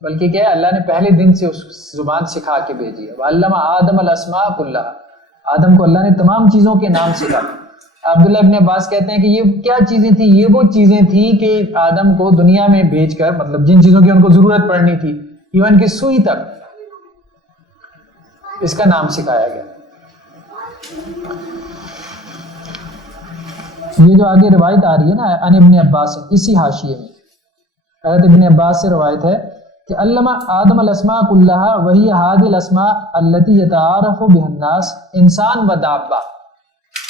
بلکہ کیا ہے اللہ نے پہلے دن سے اس زبان سکھا کے بھیجی ہے. وَعَلَّمَ آدَمَ الْأَسْمَاءَ كُلَّهَا. آدم کو اللہ نے تمام چیزوں کے نام سکھائے. عبداللہ ابن عباس کہتے ہیں کہ یہ کیا چیزیں تھیں؟ یہ وہ چیزیں تھیں کہ آدم کو دنیا میں بھیج کر، مطلب جن چیزوں کی ان کو ضرورت پڑنی تھی، ایون کہ سوئی تک، اس کا نام سکھایا گیا. یہ جو آگے روایت آ رہی ہے نا ان ابن عباس، اسی حاشیے میں حضرت ابن عباس سے روایت ہے کہ علم آدم الاسماء کلھا وہی هذه الاسماء التي يتعارف بها الناس انسان و دابہ.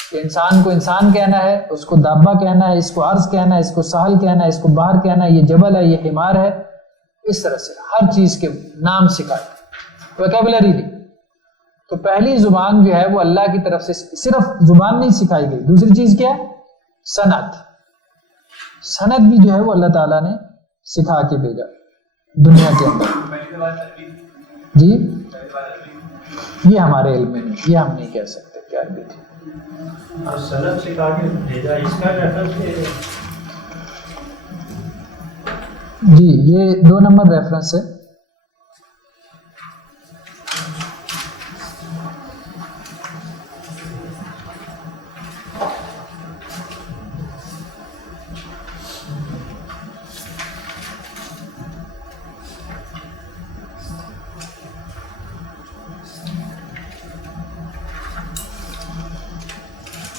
کہ انسان کو انسان کہنا ہے، اس کو دابہ کہنا ہے، اس کو عرض کہنا ہے، اس کو سہل کہنا ہے، اس کو بحر کہنا ہے، یہ جبل ہے، یہ حمار ہے. اس طرح سے ہر چیز کے نام سکھائے، ویکیبلری دی. تو پہلی زبان جو ہے وہ اللہ کی طرف سے، صرف زبان نہیں سکھائی گئی، دوسری چیز کیا ہے؟ صنعت. صنعت بھی جو ہے وہ اللہ تعالیٰ نے سکھا کے بھیجا دنیا کے اندر. جی یہ ہمارے علم میں نہیں، یہ ہم نہیں کہہ سکتے کیا عربی تھی. صنعت سکھا کے بھیجا، اس کا ریفرنس ہے. جی یہ 2 نمبر ریفرنس ہے.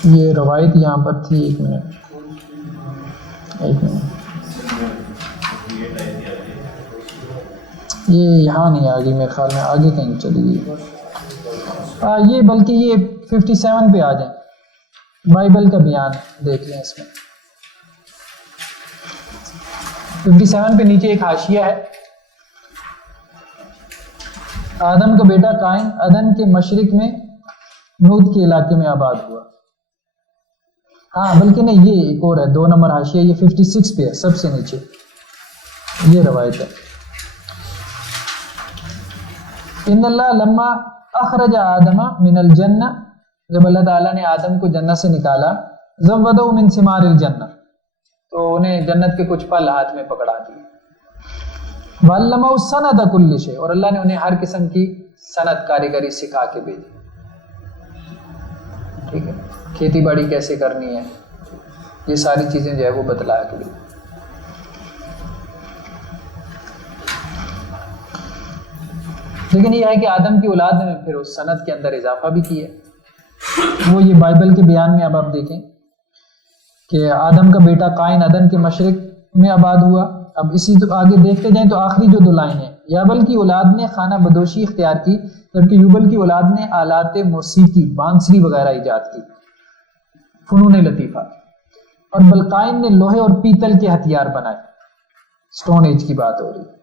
یہ روایت یہاں پر تھی، ایک منٹ. یہ یہاں نہیں آ گئی، میرے خیال میں آگے کہیں چلی گئی. یہ بلکہ یہ 57 پہ آ جائیں، بائبل کا بیان دیکھ لیں. اس میں 57 پہ نیچے ایک حاشیہ ہے. آدم کا بیٹا قائن عدن کے مشرق میں نود کے علاقے میں آباد ہوا. ہاں بلکہ نہیں، یہ ایک اور ہے 2 نمبر حاشیہ، یہ 56 پہ ہے، سب سے نیچے یہ روایت ہے. ان اللہ لما اخرج آدم من الجنہ، جب اللہ تعالیٰ نے آدم کو جنت سے نکالا، زودوا من ثمار الجنہ، تو انہیں جنت کے کچھ پھل ہاتھ میں پکڑا دیے. وعلمہ الصنعۃ کل شیء، اور اللہ نے انہیں ہر قسم کی صنعت کاریگری سکھا کے بھیجی. ٹھیک ہے، کھیتی باڑی کیسے کرنی ہے، یہ ساری چیزیں جو ہے وہ بتلایا کے لیے. لیکن یہ ہے کہ آدم کی اولاد نے پھر اس صنعت کے اندر اضافہ بھی کیا. وہ یہ بائبل کے بیان میں اب آپ دیکھیں کہ آدم کا بیٹا قائن عدن کے مشرق میں آباد ہوا. اب اسی تو آگے دیکھتے جائیں تو آخری جو 2 لائن ہیں، یابل کی اولاد نے خانہ بدوشی اختیار کی، جبکہ یوبل کی اولاد نے آلات موسیقی، بانسری وغیرہ ایجاد کی، فنون لطیفہ. اور بلقائن نے لوہے اور پیتل کے ہتھیار بنائے. سٹون ایج کی بات ہو رہی ہے.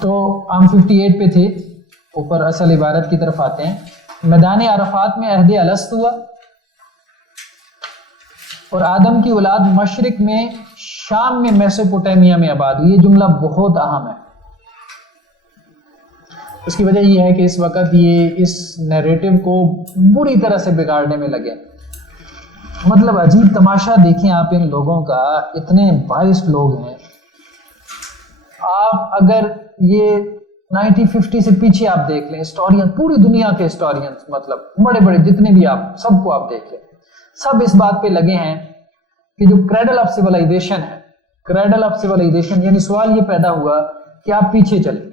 تو ہم 58 پہ تھے، اوپر اصل عبارت کی طرف آتے ہیں. میدان عرفات میں عہد الست ہوا، اور آدم کی اولاد مشرق میں شام میں میسوپوٹیمیا میں آباد ہوئی. یہ جملہ بہت اہم ہے. اس کی وجہ یہ ہے کہ اس وقت یہ اس نیریٹو کو بری طرح سے بگاڑنے میں لگے. مطلب عجیب تماشا دیکھیں آپ ان لوگوں کا، اتنے بائس لوگ ہیں. آپ اگر یہ 1950 سے پیچھے آپ دیکھ لیں، ہسٹورین، پوری دنیا کے ہسٹورین، مطلب بڑے بڑے جتنے بھی آپ سب کو آپ دیکھ لیں، سب اس بات پہ لگے ہیں کہ جو کریڈل آف سیولائزیشن ہے، کریڈل آف سیولائزیشن یعنی سوال یہ پیدا ہوا کہ آپ پیچھے چلیں.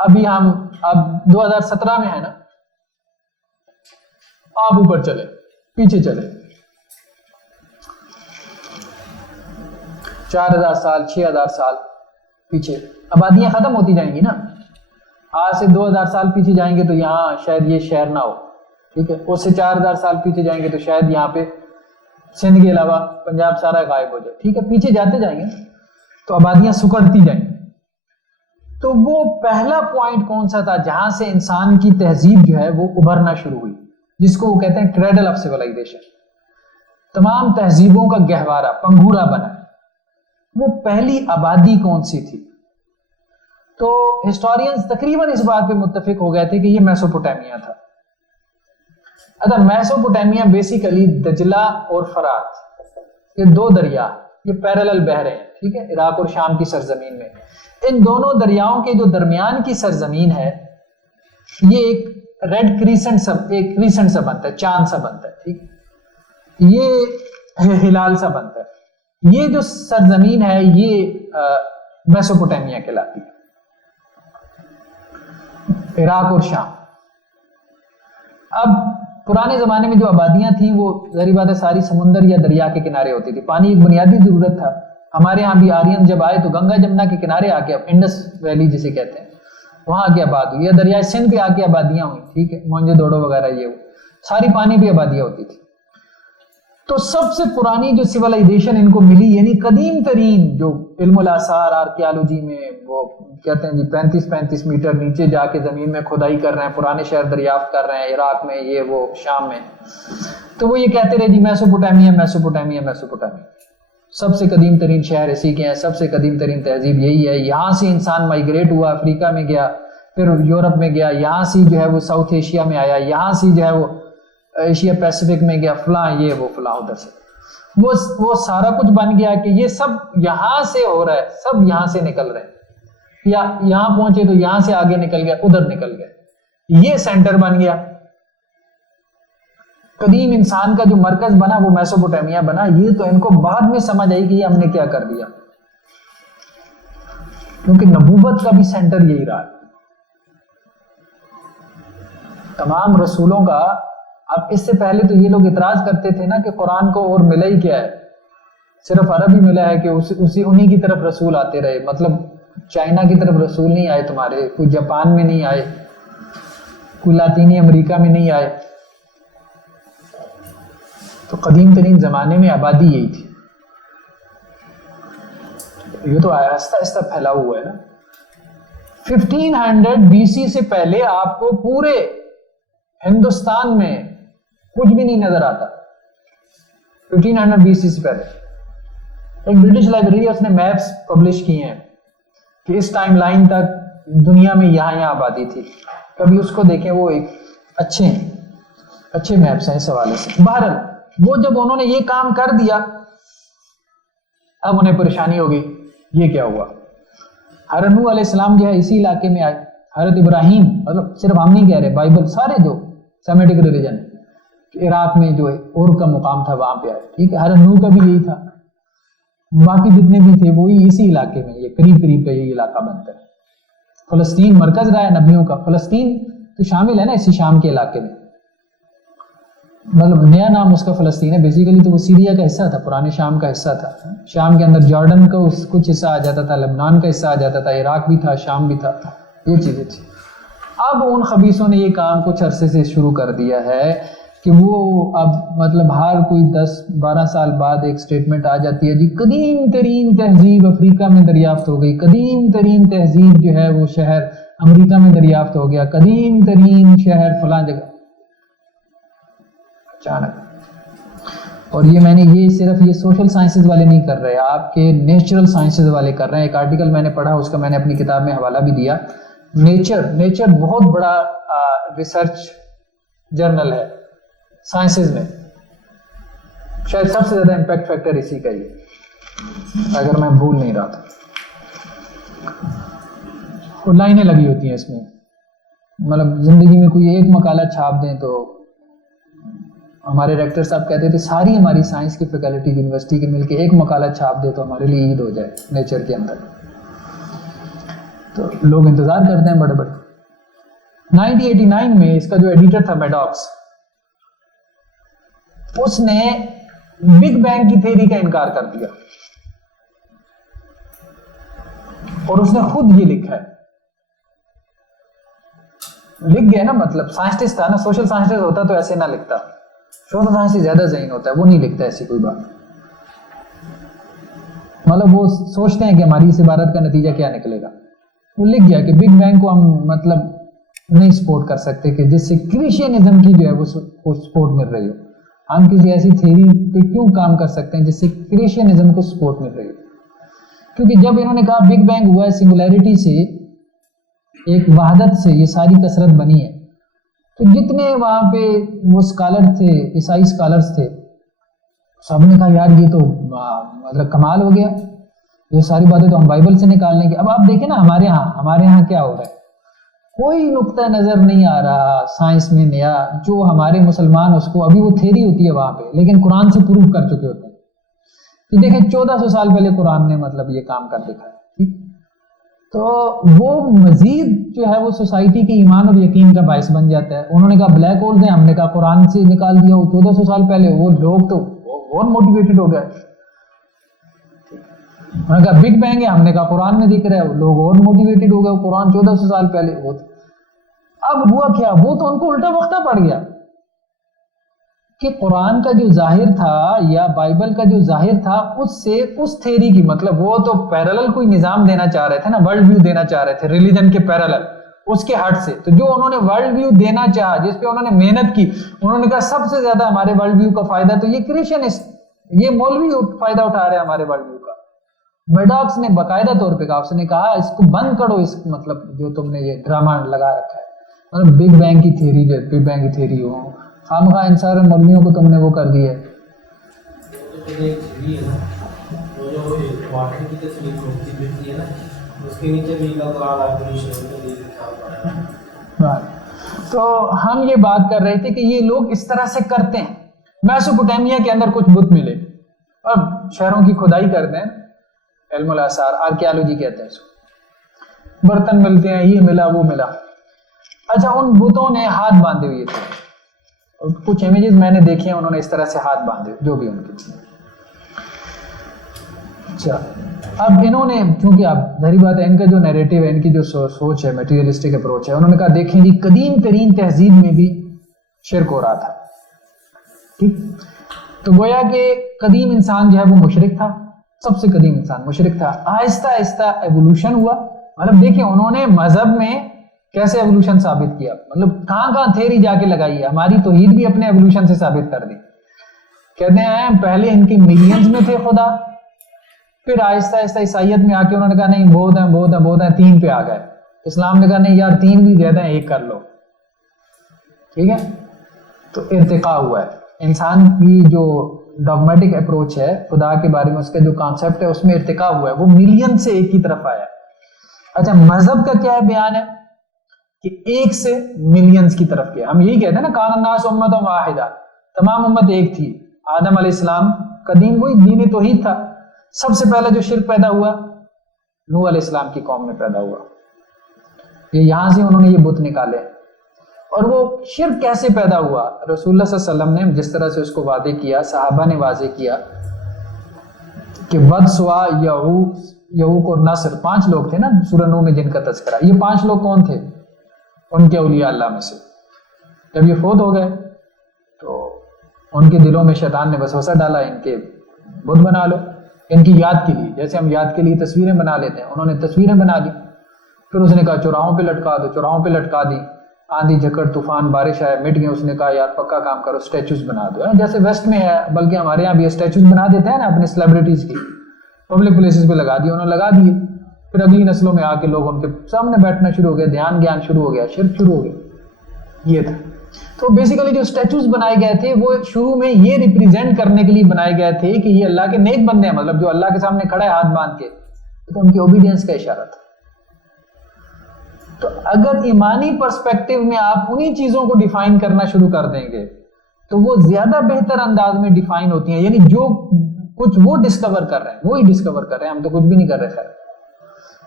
ابھی ہم اب 2017 میں ہے نا، آپ اوپر چلے، پیچھے چلے 4000 سال 6000 سال پیچھے. آبادیاں ختم ہوتی جائیں گی نا. آج سے 2000 سال پیچھے جائیں گے تو یہاں شاید یہ شہر نہ ہو. ٹھیک ہے، اس سے 4000 سال پیچھے جائیں گے تو شاید یہاں پہ سندھ کے علاوہ پنجاب سارا غائب ہو جائے. ٹھیک ہے، پیچھے جاتے جائیں گے تو آبادیاں سکڑتی جائیں گی. تو وہ پہلا پوائنٹ کون سا تھا جہاں سے انسان کی تہذیب جو ہے وہ ابھرنا شروع ہوئی، جس کو وہ کہتے ہیں کریڈل آف سیولائزیشن. تمام تہذیبوں کا گہوارہ، پنگھورا بنا. وہ پہلی آبادی کون سی تھی؟ تو ہسٹورینز تقریباً اس بات پہ متفق ہو گئے تھے کہ یہ میسوپوٹیمیا تھا. اچھا میسوپوٹیمیا بیسیکلی دجلہ اور فرات یہ دو دریا یہ پیرالل بہ رہے ہیں, ٹھیک ہے, عراق اور شام کی سرزمین میں. ان دونوں دریاؤں کے جو درمیان کی سرزمین ہے یہ ایک ریڈ کریسنٹ سب ایک کریسنٹ سا بنتا ہے, چاند سا بنتا ہے, ٹھیک, یہ ہلال سا بنتا ہے. یہ جو سرزمین ہے یہ میسوپوٹیمیا کہلاتی ہے, عراق اور شام. اب پرانے زمانے میں جو آبادیاں تھیں وہ ظاہر بات ہے ساری سمندر یا دریا کے کنارے ہوتی تھی. پانی ایک بنیادی ضرورت تھا. ہمارے ہاں بھی آرین جب آئے تو گنگا جمنا کے کنارے آ کے, انڈس ویلی جسے کہتے ہیں, وہاں آ کے آباد ہوئی, یا دریائے سندھ پہ آ کے آبادیاں ہوئی, ٹھیک ہے, موئنجو دوڑو وغیرہ یہ ساری پانی پہ آبادیاں ہوتی تھی. تو سب سے پرانی جو سیولائزیشن ان کو ملی یعنی قدیم ترین جو علم الاثار آرکیالوجی میں وہ کہتے ہیں جی 35 میٹر نیچے جا کے زمین میں کھدائی کر رہے ہیں, پرانے شہر دریافت کر رہے ہیں عراق میں, یہ وہ شام میں, تو وہ یہ کہتے رہے جی میسوپوٹیمیا میسوپوٹیمیا میسوپوٹیمیا. سب سے قدیم ترین شہر اسی کے ہیں, سب سے قدیم ترین تہذیب یہی ہے. یہاں سے انسان مائیگریٹ ہوا, افریقہ میں گیا, پھر یورپ میں گیا, یہاں سے جو ہے وہ ساؤتھ ایشیا میں آیا, یہاں سے جو ہے وہ ایشیا پیسفک میں گیا, فلاں یہ وہ فلاں ادھر سے وہ سارا کچھ بن گیا کہ یہ سب یہاں سے ہو رہا ہے, سب یہاں سے نکل رہے ہیں, یا یہاں پہنچے تو یہاں سے آگے نکل گیا, ادھر نکل گیا, یہ سینٹر بن گیا. قدیم انسان کا جو مرکز بنا وہ میسوپوٹیمیا بنا. یہ تو ان کو بعد میں سمجھ آئی کہ یہ ہم نے کیا کر دیا, کیونکہ نبوت کا بھی سینٹر یہی رہا. تمام رسولوں کا, اب اس سے پہلے تو یہ لوگ اعتراض کرتے تھے نا کہ قرآن کو اور ملا ہی کیا ہے, صرف عرب ہی ملا ہے کہ انہی کی طرف رسول آتے رہے, مطلب چائنا کی طرف رسول نہیں آئے تمہارے, کوئی جاپان میں نہیں آئے, کوئی لاطینی امریکہ میں نہیں آئے. تو قدیم ترین زمانے میں آبادی یہی تھی. یہ تو آہستہ آہستہ پھیلا ہوا ہے نا. 1500 BC سے پہلے آپ کو پورے ہندوستان میں کچھ بھی نہیں نظر آتا. 1500 BC سے پہلے ایک برٹش لائبریری اس نے میپس پبلش کیے ہیں کہ اس ٹائم لائن تک دنیا میں یہاں آبادی تھی. کبھی اس کو دیکھیں, وہ ایک اچھے میپس ہیں اس حوالے سے. بہرحال وہ جب انہوں نے یہ کام کر دیا اب انہیں پریشانی ہو گئی, یہ کیا ہوا. حضرت نوح علیہ السلام جو ہے اسی علاقے میں آئے, حضرت ابراہیم, مطلب صرف ہم نہیں کہہ رہے, بائبل سارے جو سیمیٹک ریلیجن عراق میں جو اور کا مقام تھا وہاں پہ آئے, ٹھیک ہے. حضرت نوح کا بھی یہی تھا, باقی جتنے بھی تھے وہی اسی علاقے میں, یہ قریب کا یہی علاقہ بنتا ہے. فلسطین مرکز رہا ہے نبیوں کا. فلسطین تو شامل ہے نا اسی شام کے علاقے میں, مطلب نیا نام اس کا فلسطین ہے, بیسیکلی تو وہ سیریا کا حصہ تھا, پرانے شام کا حصہ تھا. شام کے اندر جارڈن کا کچھ حصہ آ جاتا تھا, لبنان کا حصہ آ جاتا تھا, عراق بھی تھا, شام بھی تھا, یہ چیزیں تھی. اب ان خبیثوں نے یہ کام کچھ عرصے سے شروع کر دیا ہے کہ وہ اب مطلب ہر کوئی 10-12 سال بعد ایک سٹیٹمنٹ آ جاتی ہے جی قدیم ترین تہذیب افریقہ میں دریافت ہو گئی, قدیم ترین تہذیب جو ہے وہ شہر امریکہ میں دریافت ہو گیا, قدیم ترین شہر فلاں جگہ اچانک. اور یہ میں نے یہ صرف یہ سوشل سائنسز والے نہیں کر رہے, آپ کے نیچرل سائنسز والے کر رہے ہیں. ایک آرٹیکل میں نے پڑھا, اس کا میں نے اپنی کتاب میں حوالہ بھی دیا. نیچر بہت بڑا ریسرچ جرنل ہے سائنسز میں, شاید سب سے زیادہ امپیکٹ فیکٹر اسی کا ہی ہے اگر میں بھول نہیں رہا تھا. اور لائنیں لگی ہوتی ہیں اس میں, مطلب زندگی میں کوئی ایک مقالہ چھاپ دیں تو ہمارے ریکٹر صاحب کہتے تھے ساری ہماری سائنس کی فیکلٹی یونیورسٹی کے مل کے ایک مقالہ چھاپ دے تو ہمارے لیے عید ہو جائے نیچر کے اندر. تو لوگ انتظار کرتے ہیں بڑے بڑے. 1989 میں اس کا جو ایڈیٹر تھا میڈاکس, اس نے بگ بینگ کی تھیوری کا انکار کر دیا اور اس نے خود یہ لکھا ہے, لکھ گیا نا, مطلب سائنسٹسٹ تھا نا, سوشل سائنسٹسٹ ہوتا تو ایسے نہ لکھتا. سوشل سائنس سے زیادہ ذہین ہوتا ہے, وہ نہیں لکھتا ایسی کوئی بات. مطلب وہ سوچتے ہیں کہ ہماری اس عبارت کا نتیجہ کیا نکلے گا. وہ لکھ گیا کہ بگ بینگ کو ہم مطلب نہیں سپورٹ کر سکتے کہ جس سے کریشنزم کی جو ہے وہ سپورٹ مل رہی ہو. ہم کسی ایسی تھیوری پہ کیوں کام کر سکتے ہیں جس سے کریشنزم کو سپورٹ مل رہی ہو, کیونکہ جب انہوں نے کہا بگ بینگ ہوا ہے سنگولیرٹی سے, ایک وحدت سے یہ ساری کثرت بنی ہے. تو جتنے وہاں پہ وہ اسکالر تھے, عیسائی اسکالرس تھے, سب نے کہا یار یہ تو مطلب کمال ہو گیا, یہ ساری باتیں تو ہم بائبل سے نکال لیں گے. اب آپ دیکھیں نا ہمارے ہاں کیا ہو رہا ہے, کوئی نقطہ نظر نہیں آ رہا سائنس میں نیا, جو ہمارے مسلمان اس کو ابھی وہ تھیری ہوتی ہے وہاں پہ, لیکن قرآن سے پروف کر چکے ہوتے ہیں. کہ دیکھیں 1400 سال پہلے قرآن نے مطلب یہ کام کر دکھا ہے. تو وہ مزید جو ہے وہ سوسائٹی کے ایمان اور یقین کا باعث بن جاتا ہے. انہوں نے کہا بلیک ہولز ہیں, ہم نے کہا قرآن سے نکال دیا. وہ 1400 سال پہلے وہ لوگ تو بہت موٹیویٹڈ ہو گئے. انہوں نے کہا بگ بینگ ہے, ہم نے کہا قرآن میں دکھ رہا ہے, وہ لوگ اور موٹیویٹڈ ہو گئے. قرآن 1400 سال پہلے وہ اب ہوا کیا, وہ تو ان کو الٹا وقتہ پڑ گیا کہ قرآن کا جو ظاہر تھا یا بائبل کا جو ظاہر تھا اس سے اس تھیری کی, مطلب وہ تو پیرالل کوئی نظام دینا چاہ رہے تھے نا, ورلڈ ویو دینا چاہ رہے تھے ریلیجن کے پیرالل, اس کے ہٹ سے. تو جو انہوں نے ورلڈ ویو دینا چاہا, جس پہ انہوں نے محنت کی, انہوں نے کہا سب سے زیادہ ہمارے ورلڈ ویو کا فائدہ تو یہ کرسچنسٹ, یہ مولوی فائدہ اٹھا رہے ہیں ہمارے ورلڈ ویو کا. میڈاکس نے باقاعدہ طور پہ کہا, اس نے کہا اس کو بند کرو, اس مطلب جو تم نے یہ ڈرامہ لگا رکھا ہے, مطلب بگ بینگ کی تھیری, جو بگ بینگ کی تھیری ہو, خامخواہ ان سارے مولویوں کو تم نے وہ کر دیا ہے. تو ہم یہ بات کر رہے تھے کہ یہ لوگ اس طرح سے کرتے ہیں. میسوپوٹیمیا کے اندر کچھ بت ملے, اور شہروں کی کھدائی کرتے ہیں, علم الاثار آرکیالوجی کہتے ہیں اس کو, برتن ملتے ہیں, یہ ملا وہ ملا. اچھا, ان بتوں نے ہاتھ باندھے ہوئے تھے, کچھ امیجز میں نے دیکھے ہیں, انہوں نے اس طرح سے ہاتھ باندھے جو بھی ان کے. اچھا, اب انہوں نے, چونکہ اب ظاہری بات ہے ان کا جو نیریٹو ہے, ان کی جو سوچ ہے, میٹیریلسٹک اپروچ ہے, انہوں نے کہا دیکھیں جی قدیم ترین تہذیب میں بھی شرک ہو رہا تھا. ٹھیک, تو گویا کہ قدیم انسان جو ہے وہ مشرک تھا, سب سے قدیم انسان مشرک تھا. آہستہ آہستہ ایوولوشن ہوا. مطلب دیکھیں انہوں نے مذہب میں کیسے ایوولوشن ثابت کیا, مطلب کہاں کہاں تھیری جا کے لگائی ہے. ہماری توحید بھی اپنے ایوولوشن سے ثابت کر دی. کہتے ہیں پہلے ان کی ملینز میں تھے خدا, پھر آہستہ آہستہ عیسائیت میں آ کے انہوں نے کہا نہیں بہت ہیں 3 پہ آ گئے. اسلام نے کہا نہیں یار 3 بھی زیادہ ہیں, 1 کر لو. ٹھیک ہے, تو ارتقاء ہوا ہے. انسان کی جو ڈاگمیٹک اپروچ ہے خدا کے بارے میں, اس کا جو کانسیپٹ ہے اس میں ارتقاء ہوا ہے, وہ ملین سے 1 کی طرف آیا. اچھا, مذہب کا کیا بیان ہے کہ 1 سے ملینز کی طرف کیا. ہم یہی کہتے ہیں نا کان الناس امۃ واحدہ, تمام امت ایک تھی. آدم علیہ السلام قدیم وہی دین توحید تھا. سب سے پہلا جو شرک پیدا ہوا نوح علیہ السلام کی قوم میں پیدا ہوا. یہ یہاں سے انہوں نے یہ بت نکالے. اور وہ شرک کیسے پیدا ہوا, رسول اللہ صلی اللہ علیہ وسلم نے جس طرح سے اس کو واضح کیا, صحابہ نے واضح کیا کہ ود, سوا, یعوق اور نصر 5 لوگ تھے نا سورہ نوح میں جن کا تذکرہ. یہ 5 لوگ کون تھے؟ ان کے اولیاء اللہ میں سے. جب یہ فوت ہو گئے تو ان کے دلوں میں شیطان نے وسوسہ ڈالا, ان کے بت بنا لو ان کی یاد کے لیے, جیسے ہم یاد کے لیے تصویریں بنا لیتے ہیں. انہوں نے تصویریں بنا دی. پھر اس نے کہا چوراہوں پہ لٹکا دو, چوراہوں پہ لٹکا دی. آندھی جھکڑ طوفان بارش آئے, مٹ گئے. اس نے کہا یار پکا کام کرو, اسٹیچوز بنا دو. جیسے ویسٹ میں ہے, بلکہ ہمارے یہاں بھی اسٹیچوز بنا دیتے ہیں نا اپنے سیلیبریٹیز کی, پبلک پلیسز پہ لگا دیے. انہوں نے لگا دیے. پھر اگلی نسلوں میں آ کے لوگ ان کے سامنے بیٹھنا شروع ہو گئے, دھیان گیان شروع ہو گیا, شرک شروع ہو گیا. یہ تھا. تو بیسیکلی جو اسٹیچوز بنائے گئے تھے وہ شروع میں یہ ریپریزینٹ کرنے کے لیے بنائے گئے تھے کہ یہ اللہ کے نیک بندے ہیں, مطلب جو اللہ کے سامنے کھڑا ہے ہاتھ باندھ کے, تو ان کی اوبیڈینس کا اشارہ تھا. تو اگر ایمانی پرسپیکٹو میں آپ انہی چیزوں کو ڈیفائن کرنا شروع کر دیں گے تو وہ زیادہ بہتر انداز میں ڈیفائن ہوتی ہیں. یعنی جو کچھ وہ ڈسکور کر رہے ہیں وہی ڈسکور کر رہے ہیں, ہم تو کچھ بھی نہیں کر رہے. خیر,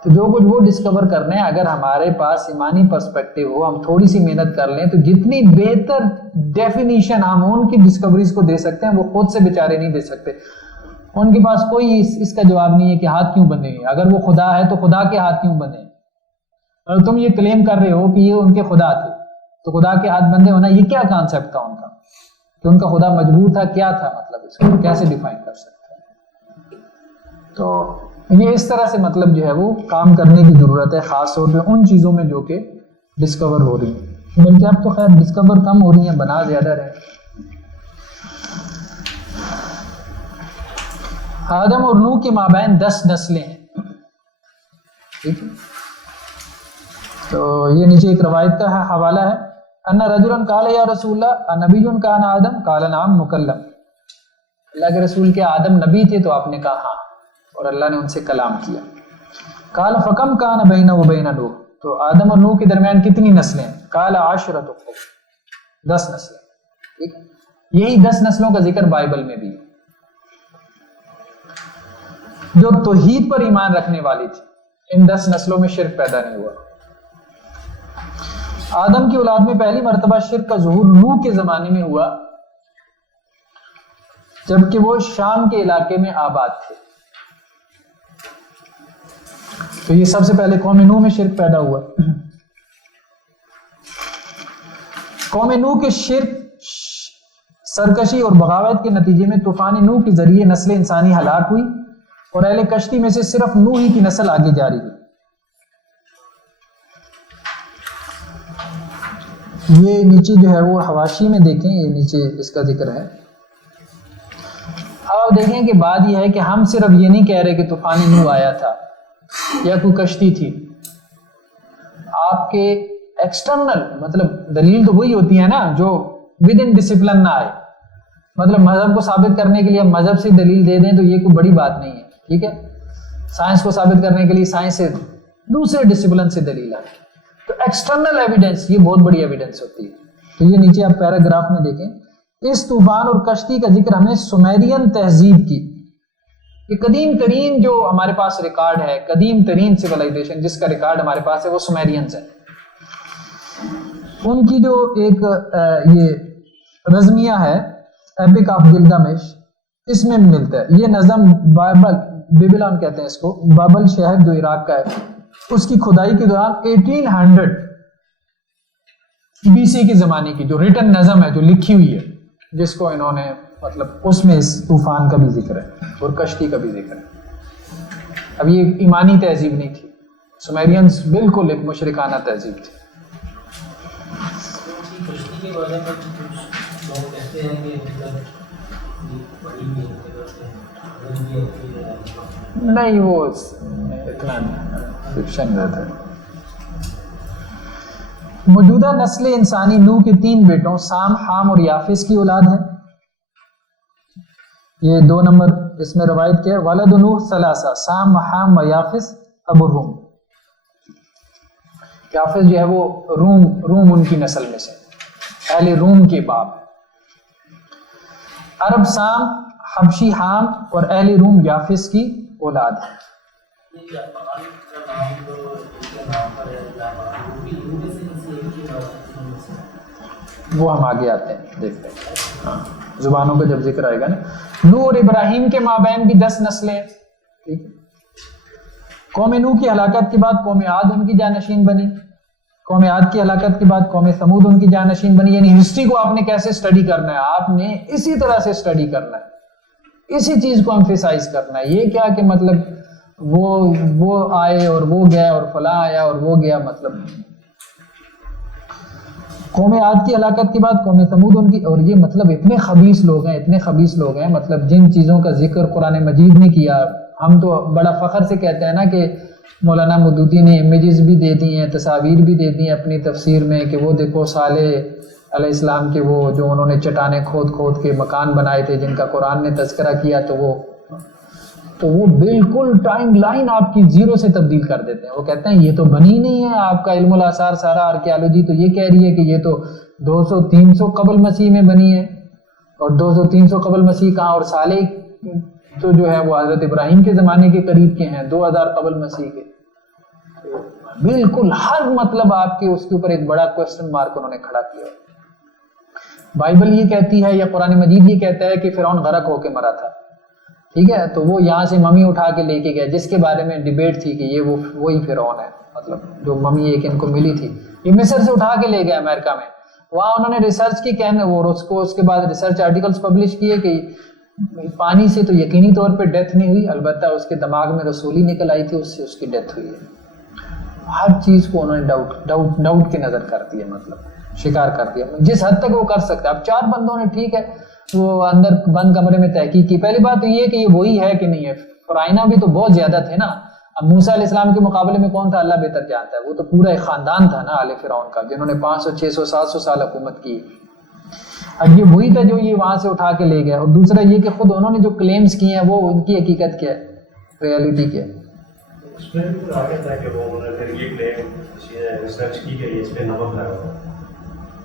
تو جو کچھ وہ ڈسکور کر رہے ہیں, اگر ہمارے پاس ایمانی پرسپیکٹو ہو, ہم تھوڑی سی محنت کر لیں, تو جتنی بہتر ڈیفینیشن ہم ان کی ڈسکوریز کو دے سکتے ہیں وہ خود سے بیچارے نہیں دے سکتے. ان کے پاس کوئی اس کا جواب نہیں ہے کہ ہاتھ کیوں بنے ہیں. اگر وہ خدا ہے تو خدا کے ہاتھ کیوں بنے ہیں؟ اور تم یہ کلیم کر رہے ہو کہ یہ ان کے خدا تھے, تو خدا کے ہاتھ بندے ہونا یہ کیا کانسیپٹ تھا ان کا, کہ ان کا خدا مجبور تھا, کیا تھا مطلب, اس کو کیسے ڈیفائن کر سکتے ہیں؟ تو یہ اس طرح سے مطلب جو ہے وہ کام کرنے کی ضرورت ہے, خاص طور پہ ان چیزوں میں جو کہ ڈسکور ہو رہی ہیں. بلکہ اب تو خیر ڈسکور کم ہو رہی ہیں, بنا زیادہ رہے. آدم اور نوح کے مابین 10 نسلیں ہیں. ٹھیک ہے, تو یہ نیچے ایک روایت کا حوالہ ہے، ان رجلا قال یا رسول اللہ نبی کان آدم قال نعم مکلم، اللہ کے رسول کے آدم نبی تھے تو آپ نے کہا ہاں، اور اللہ نے ان سے کلام کیا۔ قال فکم کان بین و بین نوح، تو آدم اور نوح کے درمیان کتنی نسلیں؟ قال 10 10 نسلیں، ٹھیک ہے؟ یہی 10 نسلوں کا ذکر بائبل میں بھی ہے جو توحید پر ایمان رکھنے والی تھی۔ ان 10 نسلوں میں شرک پیدا نہیں ہوا۔ آدم کی اولاد میں پہلی مرتبہ شرک کا ظہور نوح کے زمانے میں ہوا، جبکہ وہ شام کے علاقے میں آباد تھے۔ تو یہ سب سے پہلے قوم نوح میں شرک پیدا ہوا۔ قوم نوح کے شرک، سرکشی اور بغاوت کے نتیجے میں طوفان نوح کے ذریعے نسل انسانی ہلاک ہوئی اور اہل کشتی میں سے صرف نوح ہی کی نسل آگے جاری ہوئی۔ یہ نیچے جو ہے وہ حواشی میں دیکھیں، یہ نیچے اس کا ذکر ہے۔ اب آپ دیکھیں کہ بات یہ ہے کہ ہم صرف یہ نہیں کہہ رہے کہ طوفان نوح آیا تھا یا کوئی کشتی تھی، آپ کے ایکسٹرنل مطلب دلیل تو وہی ہوتی ہے نا جو ود ان ڈسپلن نہ آئے، مطلب مذہب کو ثابت کرنے کے لیے ہم مذہب سے دلیل دے دیں تو یہ کوئی بڑی بات نہیں ہے، ٹھیک ہے؟ سائنس کو ثابت کرنے کے لیے سائنس سے دوسرے ڈسپلن سے دلیل آئے، تو ایکسٹرنل ایویڈنس یہ بہت بڑی ایویڈنس ہوتی ہے۔ تو یہ نیچے آپ پیراگراف میں دیکھیں، اس طوفان اور کشتی کا ذکر ہمیں سومیرین تہذیب کی، یہ قدیم ترین جو ہمارے پاس ریکارڈ ہے، قدیم ترین سیولائزیشن جس کا ریکارڈ ہمارے پاس ہے وہ سومیرینز ہے۔ ان کی جو ایک یہ رزمیہ ہے ایپک آف گلگامش، اس میں ملتا ہے یہ نظم بیبلون کہتے ہیں اس کو، بابل شہر جو عراق کا ہے، اس کی کھدائی کے دوران 1800 BC کے زمانے کی جو ریٹن نظم ہے جو لکھی ہوئی ہے، جس کو انہوں نے مطلب اس میں اس طوفان کا بھی ذکر ہے اور کشتی کا بھی ذکر ہے۔ اب یہ ایمانی تہذیب نہیں تھی، سومیرینز بالکل ایک مشرکانہ تہذیب تھی۔ کشتی کے بارے میں کچھ لوگ کہتے ہیں کہ نہیں وہ اتنا فکشن رہتا ہے۔ موجودہ نسل انسانی نوح کے 3 بیٹوں سام، حام اور یافس کی اولاد ہے۔ یہ 2 نمبر اس میں روایت کیا، ولد نوح ثلاثہ، سام و حام و یافس ابو روم۔ یافس جو ہے وہ روم ان کی نسل میں سے، اہل روم کے باپ۔ عرب سام، حبشی حام اور اہل روم یافس کی اولاد ہے۔ وہ ہم آگے آتے ہیں دیکھتے ہیں، ہاں زبانوں کا جب ذکر آئے گا نا۔ نوح اور ابراہیم کے مابین بھی 10 نسلیں، ٹھیک۔ قوم نوح کی ہلاکت کے بعد قوم عاد ان کی جانشین بنی، قوم عاد کی ہلاکت کے بعد قوم ثمود ان کی جانشین بنی۔ یعنی ہسٹری کو آپ نے کیسے سٹڈی کرنا ہے، آپ نے اسی طرح سے سٹڈی کرنا ہے، اسی چیز کو ایمفیسائز کرنا ہے۔ یہ کیا کہ مطلب وہ آئے اور وہ گیا اور فلاں آیا اور وہ گیا، مطلب قوم عاد کی ہلاکت کے بعد قوم ثمود ان کی، اور یہ مطلب اتنے خبیث لوگ ہیں، اتنے خبیث لوگ ہیں، مطلب جن چیزوں کا ذکر قرآن مجید نے کیا۔ ہم تو بڑا فخر سے کہتے ہیں نا کہ مولانا مودودی نے امیجز بھی دے دی ہیں، تصاویر بھی دے دی ہیں اپنی تفسیر میں کہ وہ دیکھو صالح علیہ السلام کے وہ جو انہوں نے چٹانیں کھود کے مکان بنائے تھے جن کا قرآن نے تذکرہ کیا، تو وہ بالکل ٹائم لائن آپ کی 0 سے تبدیل کر دیتے ہیں۔ وہ کہتے ہیں یہ تو بنی نہیں ہے، آپ کا علم الاثار سارا آرکیالوجی تو یہ کہہ رہی ہے کہ یہ تو 200-300 قبل مسیح میں بنی ہے، اور 200-300 قبل مسیح کہاں، اور صالح تو جو ہے وہ حضرت ابراہیم کے زمانے کے قریب کے ہیں، 2000 قبل مسیح کے۔ بالکل ہر مطلب آپ کے اس کے اوپر ایک بڑا کوسچن مارک انہوں نے کھڑا کیا۔ بائبل یہ کہتی ہے یا قرآن مجید یہ کہتا ہے کہ فرعون غرق ہو کے مرا تھا، ٹھیک ہے، تو وہ یہاں سے ممی اٹھا کے لے کے گیا، جس کے بارے میں ڈیبیٹ تھی کہ یہ وہی فرعون ہے، مطلب جو ممی ایک ان کو ملی تھی، یہ مصر سے اٹھا کے لے گیا امریکہ میں۔ وہاں انہوں نے ریسرچ کی، کہنے وہ اس کے بعد ریسرچ آرٹیکلز پبلش کیے کہ پانی سے تو یقینی طور پہ ڈیتھ نہیں ہوئی، البتہ اس کے دماغ میں رسولی نکل آئی تھی، اس سے اس کی ڈیتھ ہوئی ہے۔ ہر چیز کو انہوں نے ڈاؤٹ کی نظر کر دیا، مطلب شکار کر دیا جس حد تک وہ کر سکتا ہے۔ اب 4 بندوں نے ٹھیک ہے وہ اندر بند کمرے میں تحقیق کی۔ پہلی بات تو یہ کہ یہ وہی ہے کہ نہیں ہے، فرائنا بھی تو بہت زیادہ تھے نا، اب موسیٰ علیہ السلام کے مقابلے میں کون تھا؟ اللہ بہتر جانتا ہے. وہ تو پورا ایک خاندان تھا نا آل فرعون کا، جنہوں نے 500 600 700 سال حکومت کی. اب یہ وہی تھا جو یہ وہاں سے اٹھا کے لے گیا. اور دوسرا یہ کہ خود انہوں نے جو کلیمز کیے ہیں وہ ان کی حقیقت کیا ہے، ریئلٹی کیا ہے. اس میں بھی آگے تھا کہ وہ انہوں نے پھر یہ کلیم ریسرچ کی گئی اس پہ نمک لگا ہوا.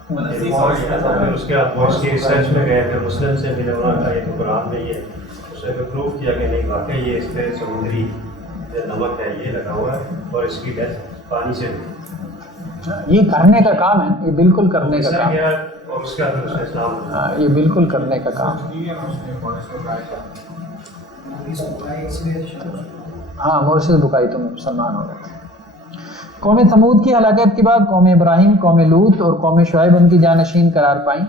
پھر اس کے بعد وہ اس کی ریسرچ میں گئے، پھر مسلم سے ملے، انہوں نے کہا یہ تو قرآن میں ہی ہے. اس نے پھر پروف کیا کہ نہیں واقعی یہ اس پہ سمندری نمک ہے، یہ لگا ہوا ہے، اور اس کی ڈیتھ پانی سے یہ کرنے کا کام ہے، یہ بالکل کرنے کا کام ہے. اور اس کے بعد اس نے اسلام یہ بالکل کرنے کا کام. ہاں مورشد بکائی تم مسلمان ہو گئے تھے. قوم ثمود کی ہلاکت کے بعد قوم ابراہیم، قوم لوط اور قوم شعیب ان کی جانشین قرار پائیں.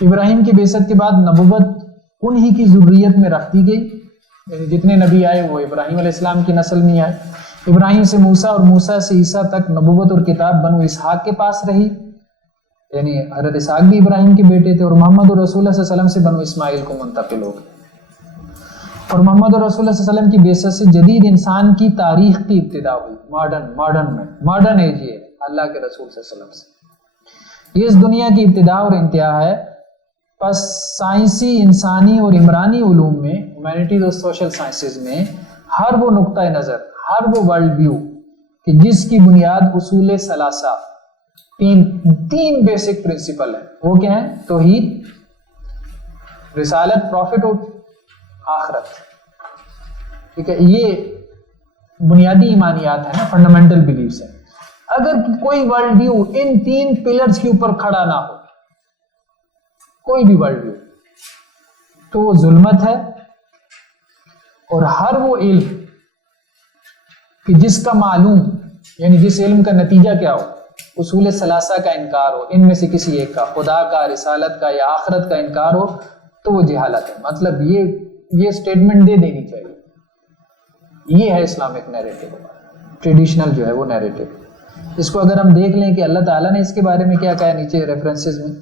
ابراہیم کی بعثت کے بعد نبوت انہی کی ذریت میں رکھ دی گئی، یعنی جتنے نبی آئے وہ ابراہیم علیہ السلام کی نسل میں آئے. ابراہیم سے موسیٰ اور موسیٰ سے عیسیٰ تک نبوت اور کتاب بنو اسحاق کے پاس رہی، یعنی حضرت اسحاق بھی ابراہیم کے بیٹے تھے. اور محمد رسول اللہ صلی اللہ علیہ وسلم سے بنو اسماعیل کو منتقل ہو گئے. اور محمد رسول اللہ صلی اللہ علیہ وسلم کی بعثت سے جدید انسان کی تاریخ کی ابتدا ہوئی. ماڈرن ایج یہ اللہ کے رسول صلی اللہ علیہ وسلم سے یہ اس دنیا کی ابتدا اور انتہا ہے. پس سائنسی، انسانی اور عمرانی علوم میں، ہیومینٹیز اور سوشل سائنسز میں ہر وہ نقطہ نظر، ہر وہ ورلڈ ویو کہ جس کی بنیاد اصول ثلاثہ، تین بیسک پرنسپل ہیں. وہ کیا ہیں؟ توحید، رسالت، پروفٹ اور آخرت. ٹھیک ہے، یہ بنیادی ایمانیات ہیں نا، فنڈامنٹل بلیفز ہیں. اگر کوئی ورلڈ ویو ان تین پلرز کے اوپر کھڑا نہ ہو، کوئی بھی ورلڈ ویو، تو وہ ظلمت ہے. اور ہر وہ علم کہ جس کا معلوم، یعنی جس علم کا نتیجہ کیا ہو، اصول ثلاثہ کا انکار ہو، ان میں سے کسی ایک کا، خدا کا، رسالت کا یا آخرت کا انکار ہو، تو وہ جہالت ہے. مطلب یہ سٹیٹمنٹ دے دینی چاہیے. یہ ہے اسلامک نیریٹو، ٹریڈیشنل جو ہے وہ نیریٹو. اس کو اگر ہم دیکھ لیں کہ اللہ تعالیٰ نے اس کے بارے میں کیا کہا ہے نیچے ریفرنسز میں،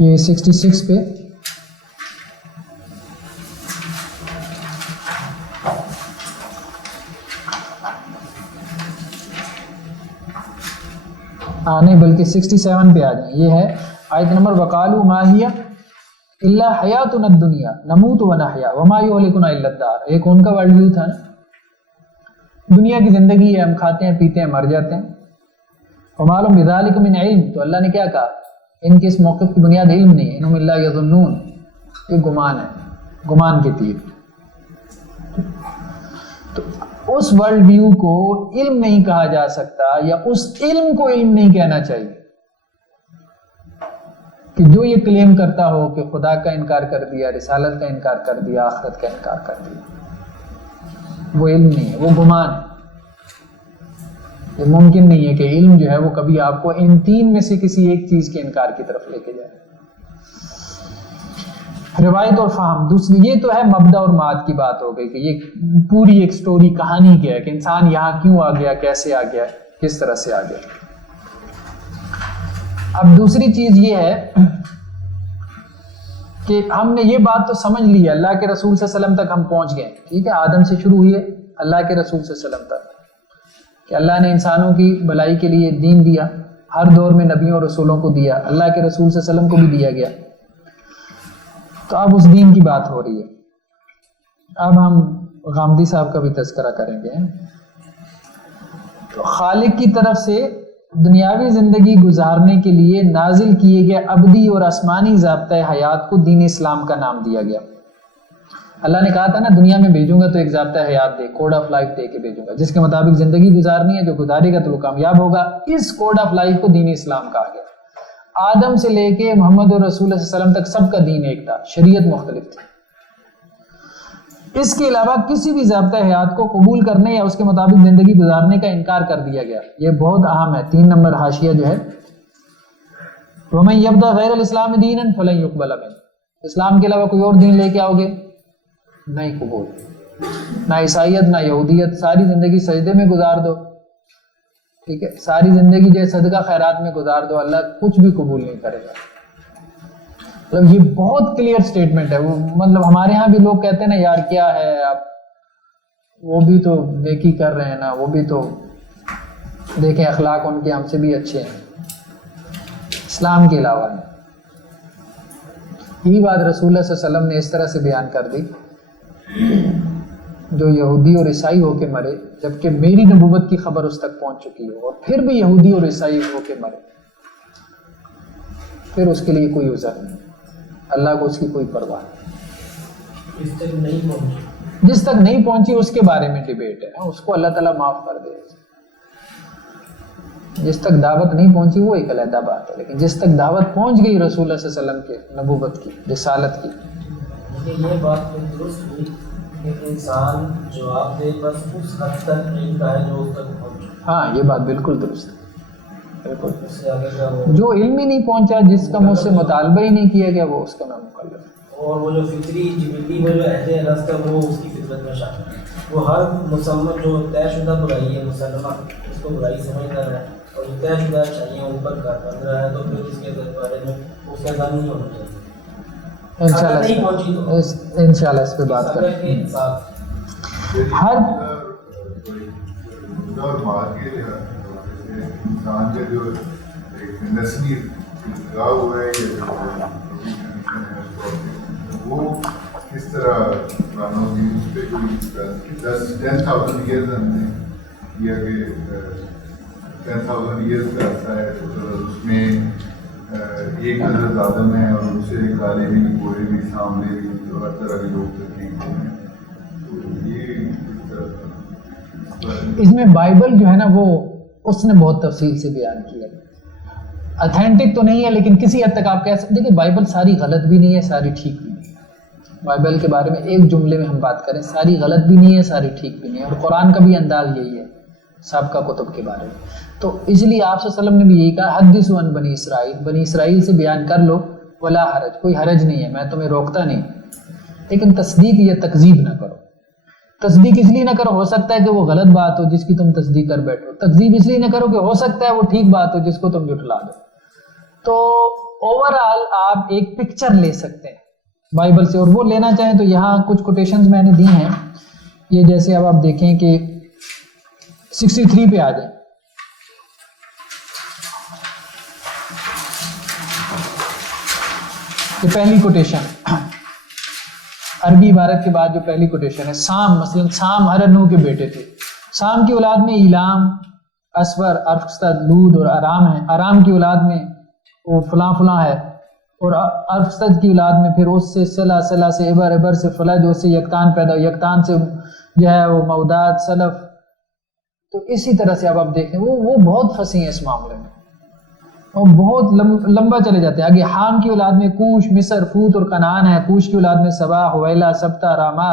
یہ 66 پہ نہیں بلکہ 67 پہ آ جائیں. یہ ہے آیت نمبر وقالوا ما هي الا حیاتنا الدنیا نموت ونحیا وما یہلکنا الا الدار. ایک ان کا ورلڈ ویو تھا نا، دنیا کی زندگی ہے، ہم کھاتے ہیں، پیتے ہیں، مر جاتے ہیں. وما لهم بذلک من علم، تو اللہ نے کیا کہا، ان کے اس موقف کی بنیاد علم نہیں ہے. انہم الا یظنون، یہ گمان ہے، گمان کے تیر. تو اس ورلڈ ویو کو علم نہیں کہا جا سکتا، یا اس علم کو علم نہیں کہنا چاہیے کہ جو یہ کلیم کرتا ہو کہ خدا کا انکار کر دیا، رسالت کا انکار کر دیا، آخرت کا انکار کر دیا. وہ علم نہیں ہے، وہ گمان ہے. یہ ممکن نہیں ہے کہ علم جو ہے وہ کبھی آپ کو ان تین میں سے کسی ایک چیز کے انکار کی طرف لے کے جائے. روایت اور فہم دوسری، یہ تو ہے مبدا اور معاد کی بات ہو گئی کہ یہ پوری ایک سٹوری، کہانی کیا ہے کہ انسان یہاں کیوں آ گیا، کیسے آ گیا، کس طرح سے آ گیا. اب دوسری چیز یہ ہے کہ ہم نے یہ بات تو سمجھ لی ہے، اللہ کے رسول صلی اللہ علیہ وسلم تک ہم پہنچ گئے. ٹھیک ہے، آدم سے شروع ہوئے اللہ کے رسول صلی اللہ علیہ وسلم تک، کہ اللہ نے انسانوں کی بھلائی کے لیے دین دیا، ہر دور میں نبیوں اور رسولوں کو دیا، اللہ کے رسول صلی اللہ علیہ وسلم کو بھی دیا گیا. تو اب اس دین کی بات ہو رہی ہے. اب ہم غامدی صاحب کا بھی تذکرہ کریں گے. تو خالق کی طرف سے دنیاوی زندگی گزارنے کے لیے نازل کیے گئے ابدی اور آسمانی ضابطۂ حیات کو دین اسلام کا نام دیا گیا. اللہ نے کہا تھا نا دنیا میں بھیجوں گا تو ایک ضابطۂ حیات دے، کوڈ آف لائف دے کے بھیجوں گا، جس کے مطابق زندگی گزارنی ہے. جو گزارے گا تو وہ کامیاب ہوگا. اس کوڈ آف لائف کو دین اسلام کہا گیا. آدم سے لے کے محمد اور رسول اللہ صلی اللہ علیہ وسلم تک سب کا دین ایک تھا، شریعت مختلف تھی. اس کے علاوہ کسی بھی ضابطۂ حیات کو قبول کرنے یا اس کے مطابق زندگی گزارنے کا انکار کر دیا گیا. یہ بہت اہم ہے. 3 نمبر حاشیہ جو ہے، وَمَن يَبْتَغِ غَيْرَ الْإِسْلَامِ دِينًا فَلَن يُقْبَلَ مِنْهُ. اسلام کے علاوہ کوئی اور دین لے کے آؤ گے نہیں قبول. نہ عیسائیت نہ یہودیت. ساری زندگی سجدے میں گزار دو، ٹھیک ہے، ساری زندگی جو صدقہ خیرات میں گزار دو، اللہ کچھ بھی قبول نہیں کرے گا. مطلب یہ بہت کلیئر سٹیٹمنٹ ہے وہ. مطلب ہمارے ہاں بھی لوگ کہتے ہیں نا یار کیا ہے آپ وہ بھی تو نیکی کر رہے ہیں نا, وہ بھی تو دیکھیں اخلاق ان کے ہم سے بھی اچھے ہیں, اسلام کے علاوہ نہیں. یہی بات رسول اللہ صلی اللہ علیہ وسلم نے اس طرح سے بیان کر دی, جو یہودی اور عیسائی ہو کے مرے جبکہ میری نبوت کی خبر اس تک پہنچ چکی ہو, اور پھر بھی یہودی اور عیسائی ہو کے مرے, پھر اس کے لیے کوئی عذر نہیں, اللہ کو اس کی کوئی پرواہ نہیں. اس تک نہیں پہنچی, جس تک نہیں پہنچی اس کے بارے میں ڈیبیٹ ہے, اس کو اللہ تعالیٰ معاف کر دے. جس تک دعوت نہیں پہنچی وہ ایک علیحدہ بات ہے, لیکن جس تک دعوت پہنچ گئی رسول اللہ صلی اللہ علیہ وسلم کے نبوت کی, رسالت کی. لیکن یہ بات تو درست ہوئی کہ انسان جواب دے بس اس حد تک علم کا ہے جو اس تک پہنچے. ہاں یہ بات بالکل درست ہے, بالکل. اس سے آگے کا وہ جو علم ہی نہیں پہنچا, جس کا مجھ سے مطالبہ ہی نہیں کیا گیا, وہ اس کا میں مکلف. اور وہ جو فطری جبلی میں جو اہل رست ہے وہ اس کی فطرت میں شامل ہے. وہ ہر مسمت جو طے شدہ برائی ہے مسلمہ اس کو برائی سمجھتا ہے, اور جو طے شدہ اچھائیاں اوپر کا بن رہا ہے تو پھر اس کے بارے میں اس کا نہیں ہونا چاہیے. انشاءاللہ اس پہ بات کریں. ہر انسان کا جو نسلی لگاؤ ہوا ہے وہ کس طرح پرانا ہوگی, اس پہ کوئی 10,000 ایئرز ہم نے کیا کہ 10,000 ایئرز کا عرصہ ہے, اس میں ایک حضرت آدم ہے اور ان سے کالے بھی گورے بھی سامنے بھی تو ہر طرح کے لوگ تکلیف ہوئے ہیں. تو یہ اس میں بائبل جو ہے نا وہ اس نے بہت تفصیل سے بیان کیا ہے. اتھینٹک تو نہیں ہے لیکن کسی حد تک آپ کہہ سکتے ہیں کہ بائبل ساری غلط بھی نہیں ہے ساری ٹھیک بھی نہیں ہے. بائبل کے بارے میں ایک جملے میں ہم بات کریں, ساری غلط بھی نہیں ہے ساری ٹھیک بھی نہیں ہے, اور قرآن کا بھی انداز یہی ہے سابقہ کتب کے بارے میں. تو اس لیے آپ صلی اللہ علیہ وسلم نے بھی یہی کہا حدثوا عن بنی اسرائیل, بنی اسرائیل سے بیان کر لو, ولا حرج, کوئی حرج نہیں ہے, میں تمہیں روکتا نہیں, لیکن تصدیق یا تکذیب نہ کرو. تصدیق اس لیے نہ کرو ہو سکتا ہے کہ وہ غلط بات ہو جس کی تم تصدیق کر بیٹھو, تکذیب اس لیے نہ کرو کہ ہو سکتا ہے وہ ٹھیک بات ہو جس کو تم جھٹلا دو. تو اوور آل آپ ایک پکچر لے سکتے ہیں بائبل سے, اور وہ لینا چاہیں تو یہاں کچھ کوٹیشنز میں نے دی ہیں. یہ جیسے اب آپ دیکھیں کہ 63 پہ آ جائیں. یہ پہلی کوٹیشن عربی عبارت کے بعد جو پہلی کوٹیشن ہے, سام, مثلا سام ہر نوح کے بیٹے تھے. سام کی اولاد میں ایلام, اسور, ارفقسد, لود اور ارام ہیں. ارام کی اولاد میں وہ فلاں فلاں ہے, اور ارفقسد کی اولاد میں پھر اس سے سلا, سلا سے عبر, عبر سے فلج, اس سے یکتان پیدا ہو, یکتان سے جو ہے وہ موداد, سلف. تو اسی طرح سے اب آپ دیکھیں وہ بہت پھنسی ہیں اس معاملے میں, اور بہت لمبا چلے جاتے ہیں. آگے حام کی اولاد میں کوش, مصر, فوت اور کنعان ہے. کوش کی اولاد میں سبا, حویلا, سبتا, راما,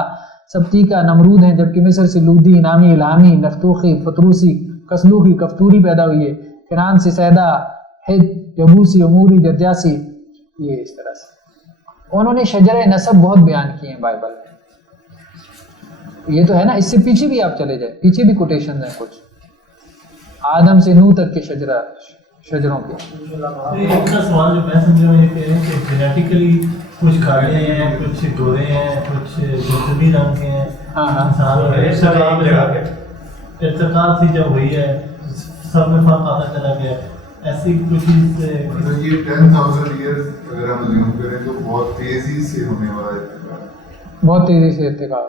سبتیکا, نمرود ہیں. جبکہ مصر سے لودی, نامی, الہامی, نفتوخی, فتروسی, کسلوخی, کفتوری پیدا ہوئی ہے. کنعان سے سیدا, حد, یبوسی, اموری, جرجاسی. یہ اس طرح سے انہوں نے شجرہ نسب بہت بیان کیے ہیں بائبل میں. یہ تو ہے نا, اس سے پیچھے بھی آپ چلے جائیں, پیچھے بھی کوٹیشن ہیں کچھ, آدم سے نوح تک کے شجروں کے. ایک کا سوال جو میں سمجھ رہا ہوں یہ کہہ رہے ہیں کہ جینیٹیکلی کچھ کالے ہیں, کچھ گورے ہیں, کچھ جسمی رنگ کے ہیں. ارتقاء سے جب ہوئی ہے سب میں فرق آتا چلا گیا, ایسی کچھ چیز. یہ 10,000 ایئرز اگر ہم زیوم کریں تو بہت تیزی سے ہونے والا ارتقاء, بہت تیزی سے ارتقاء.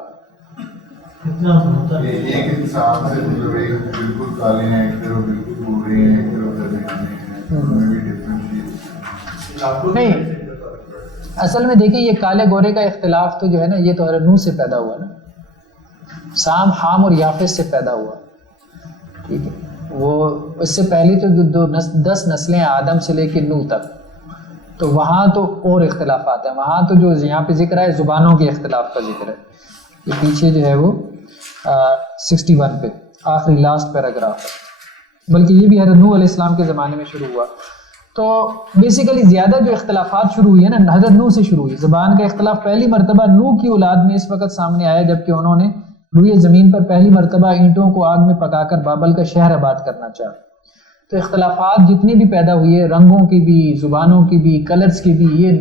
ایک انسان سے مطلب ایک بالکل کالے ہیں, ایک طرف بالکل گورے ہیں, ایک طرف درمیانے ہیں. نہیں, اصل میں دیکھیں یہ کالے گورے کا اختلاف تو جو ہے نا یہ تو حضرت نوح سے پیدا ہوا نا, سام, حام اور یافس سے پیدا ہوا. ٹھیک ہے, وہ اس سے پہلی تو 10 نسلیں آدم سے لے کے نوح تک, تو وہاں تو اور اختلافات ہیں. وہاں تو جو یہاں پہ ذکر ہے زبانوں کے اختلاف کا ذکر ہے. یہ پیچھے جو ہے وہ 61 پہ آخری لاسٹ پیراگراف ہے, بلکہ یہ بھی حضرت نوح علیہ السلام کے زمانے میں شروع ہوا. تو بیسیکلی زیادہ جو اختلافات شروع ہوئی ہے نا حضرت نوح سے شروع ہوئی. زبان کا اختلاف پہلی مرتبہ نوح کی اولاد میں اس وقت سامنے آیا جبکہ انہوں نے روئے زمین پر پہلی مرتبہ اینٹوں کو آگ میں پکا کر بابل کا شہر آباد کرنا چاہا. تو اختلافات جتنی بھی پیدا ہوئی ہے, رنگوں کی بھی, زبانوں کی بھی, کلرز کی بھی, یہ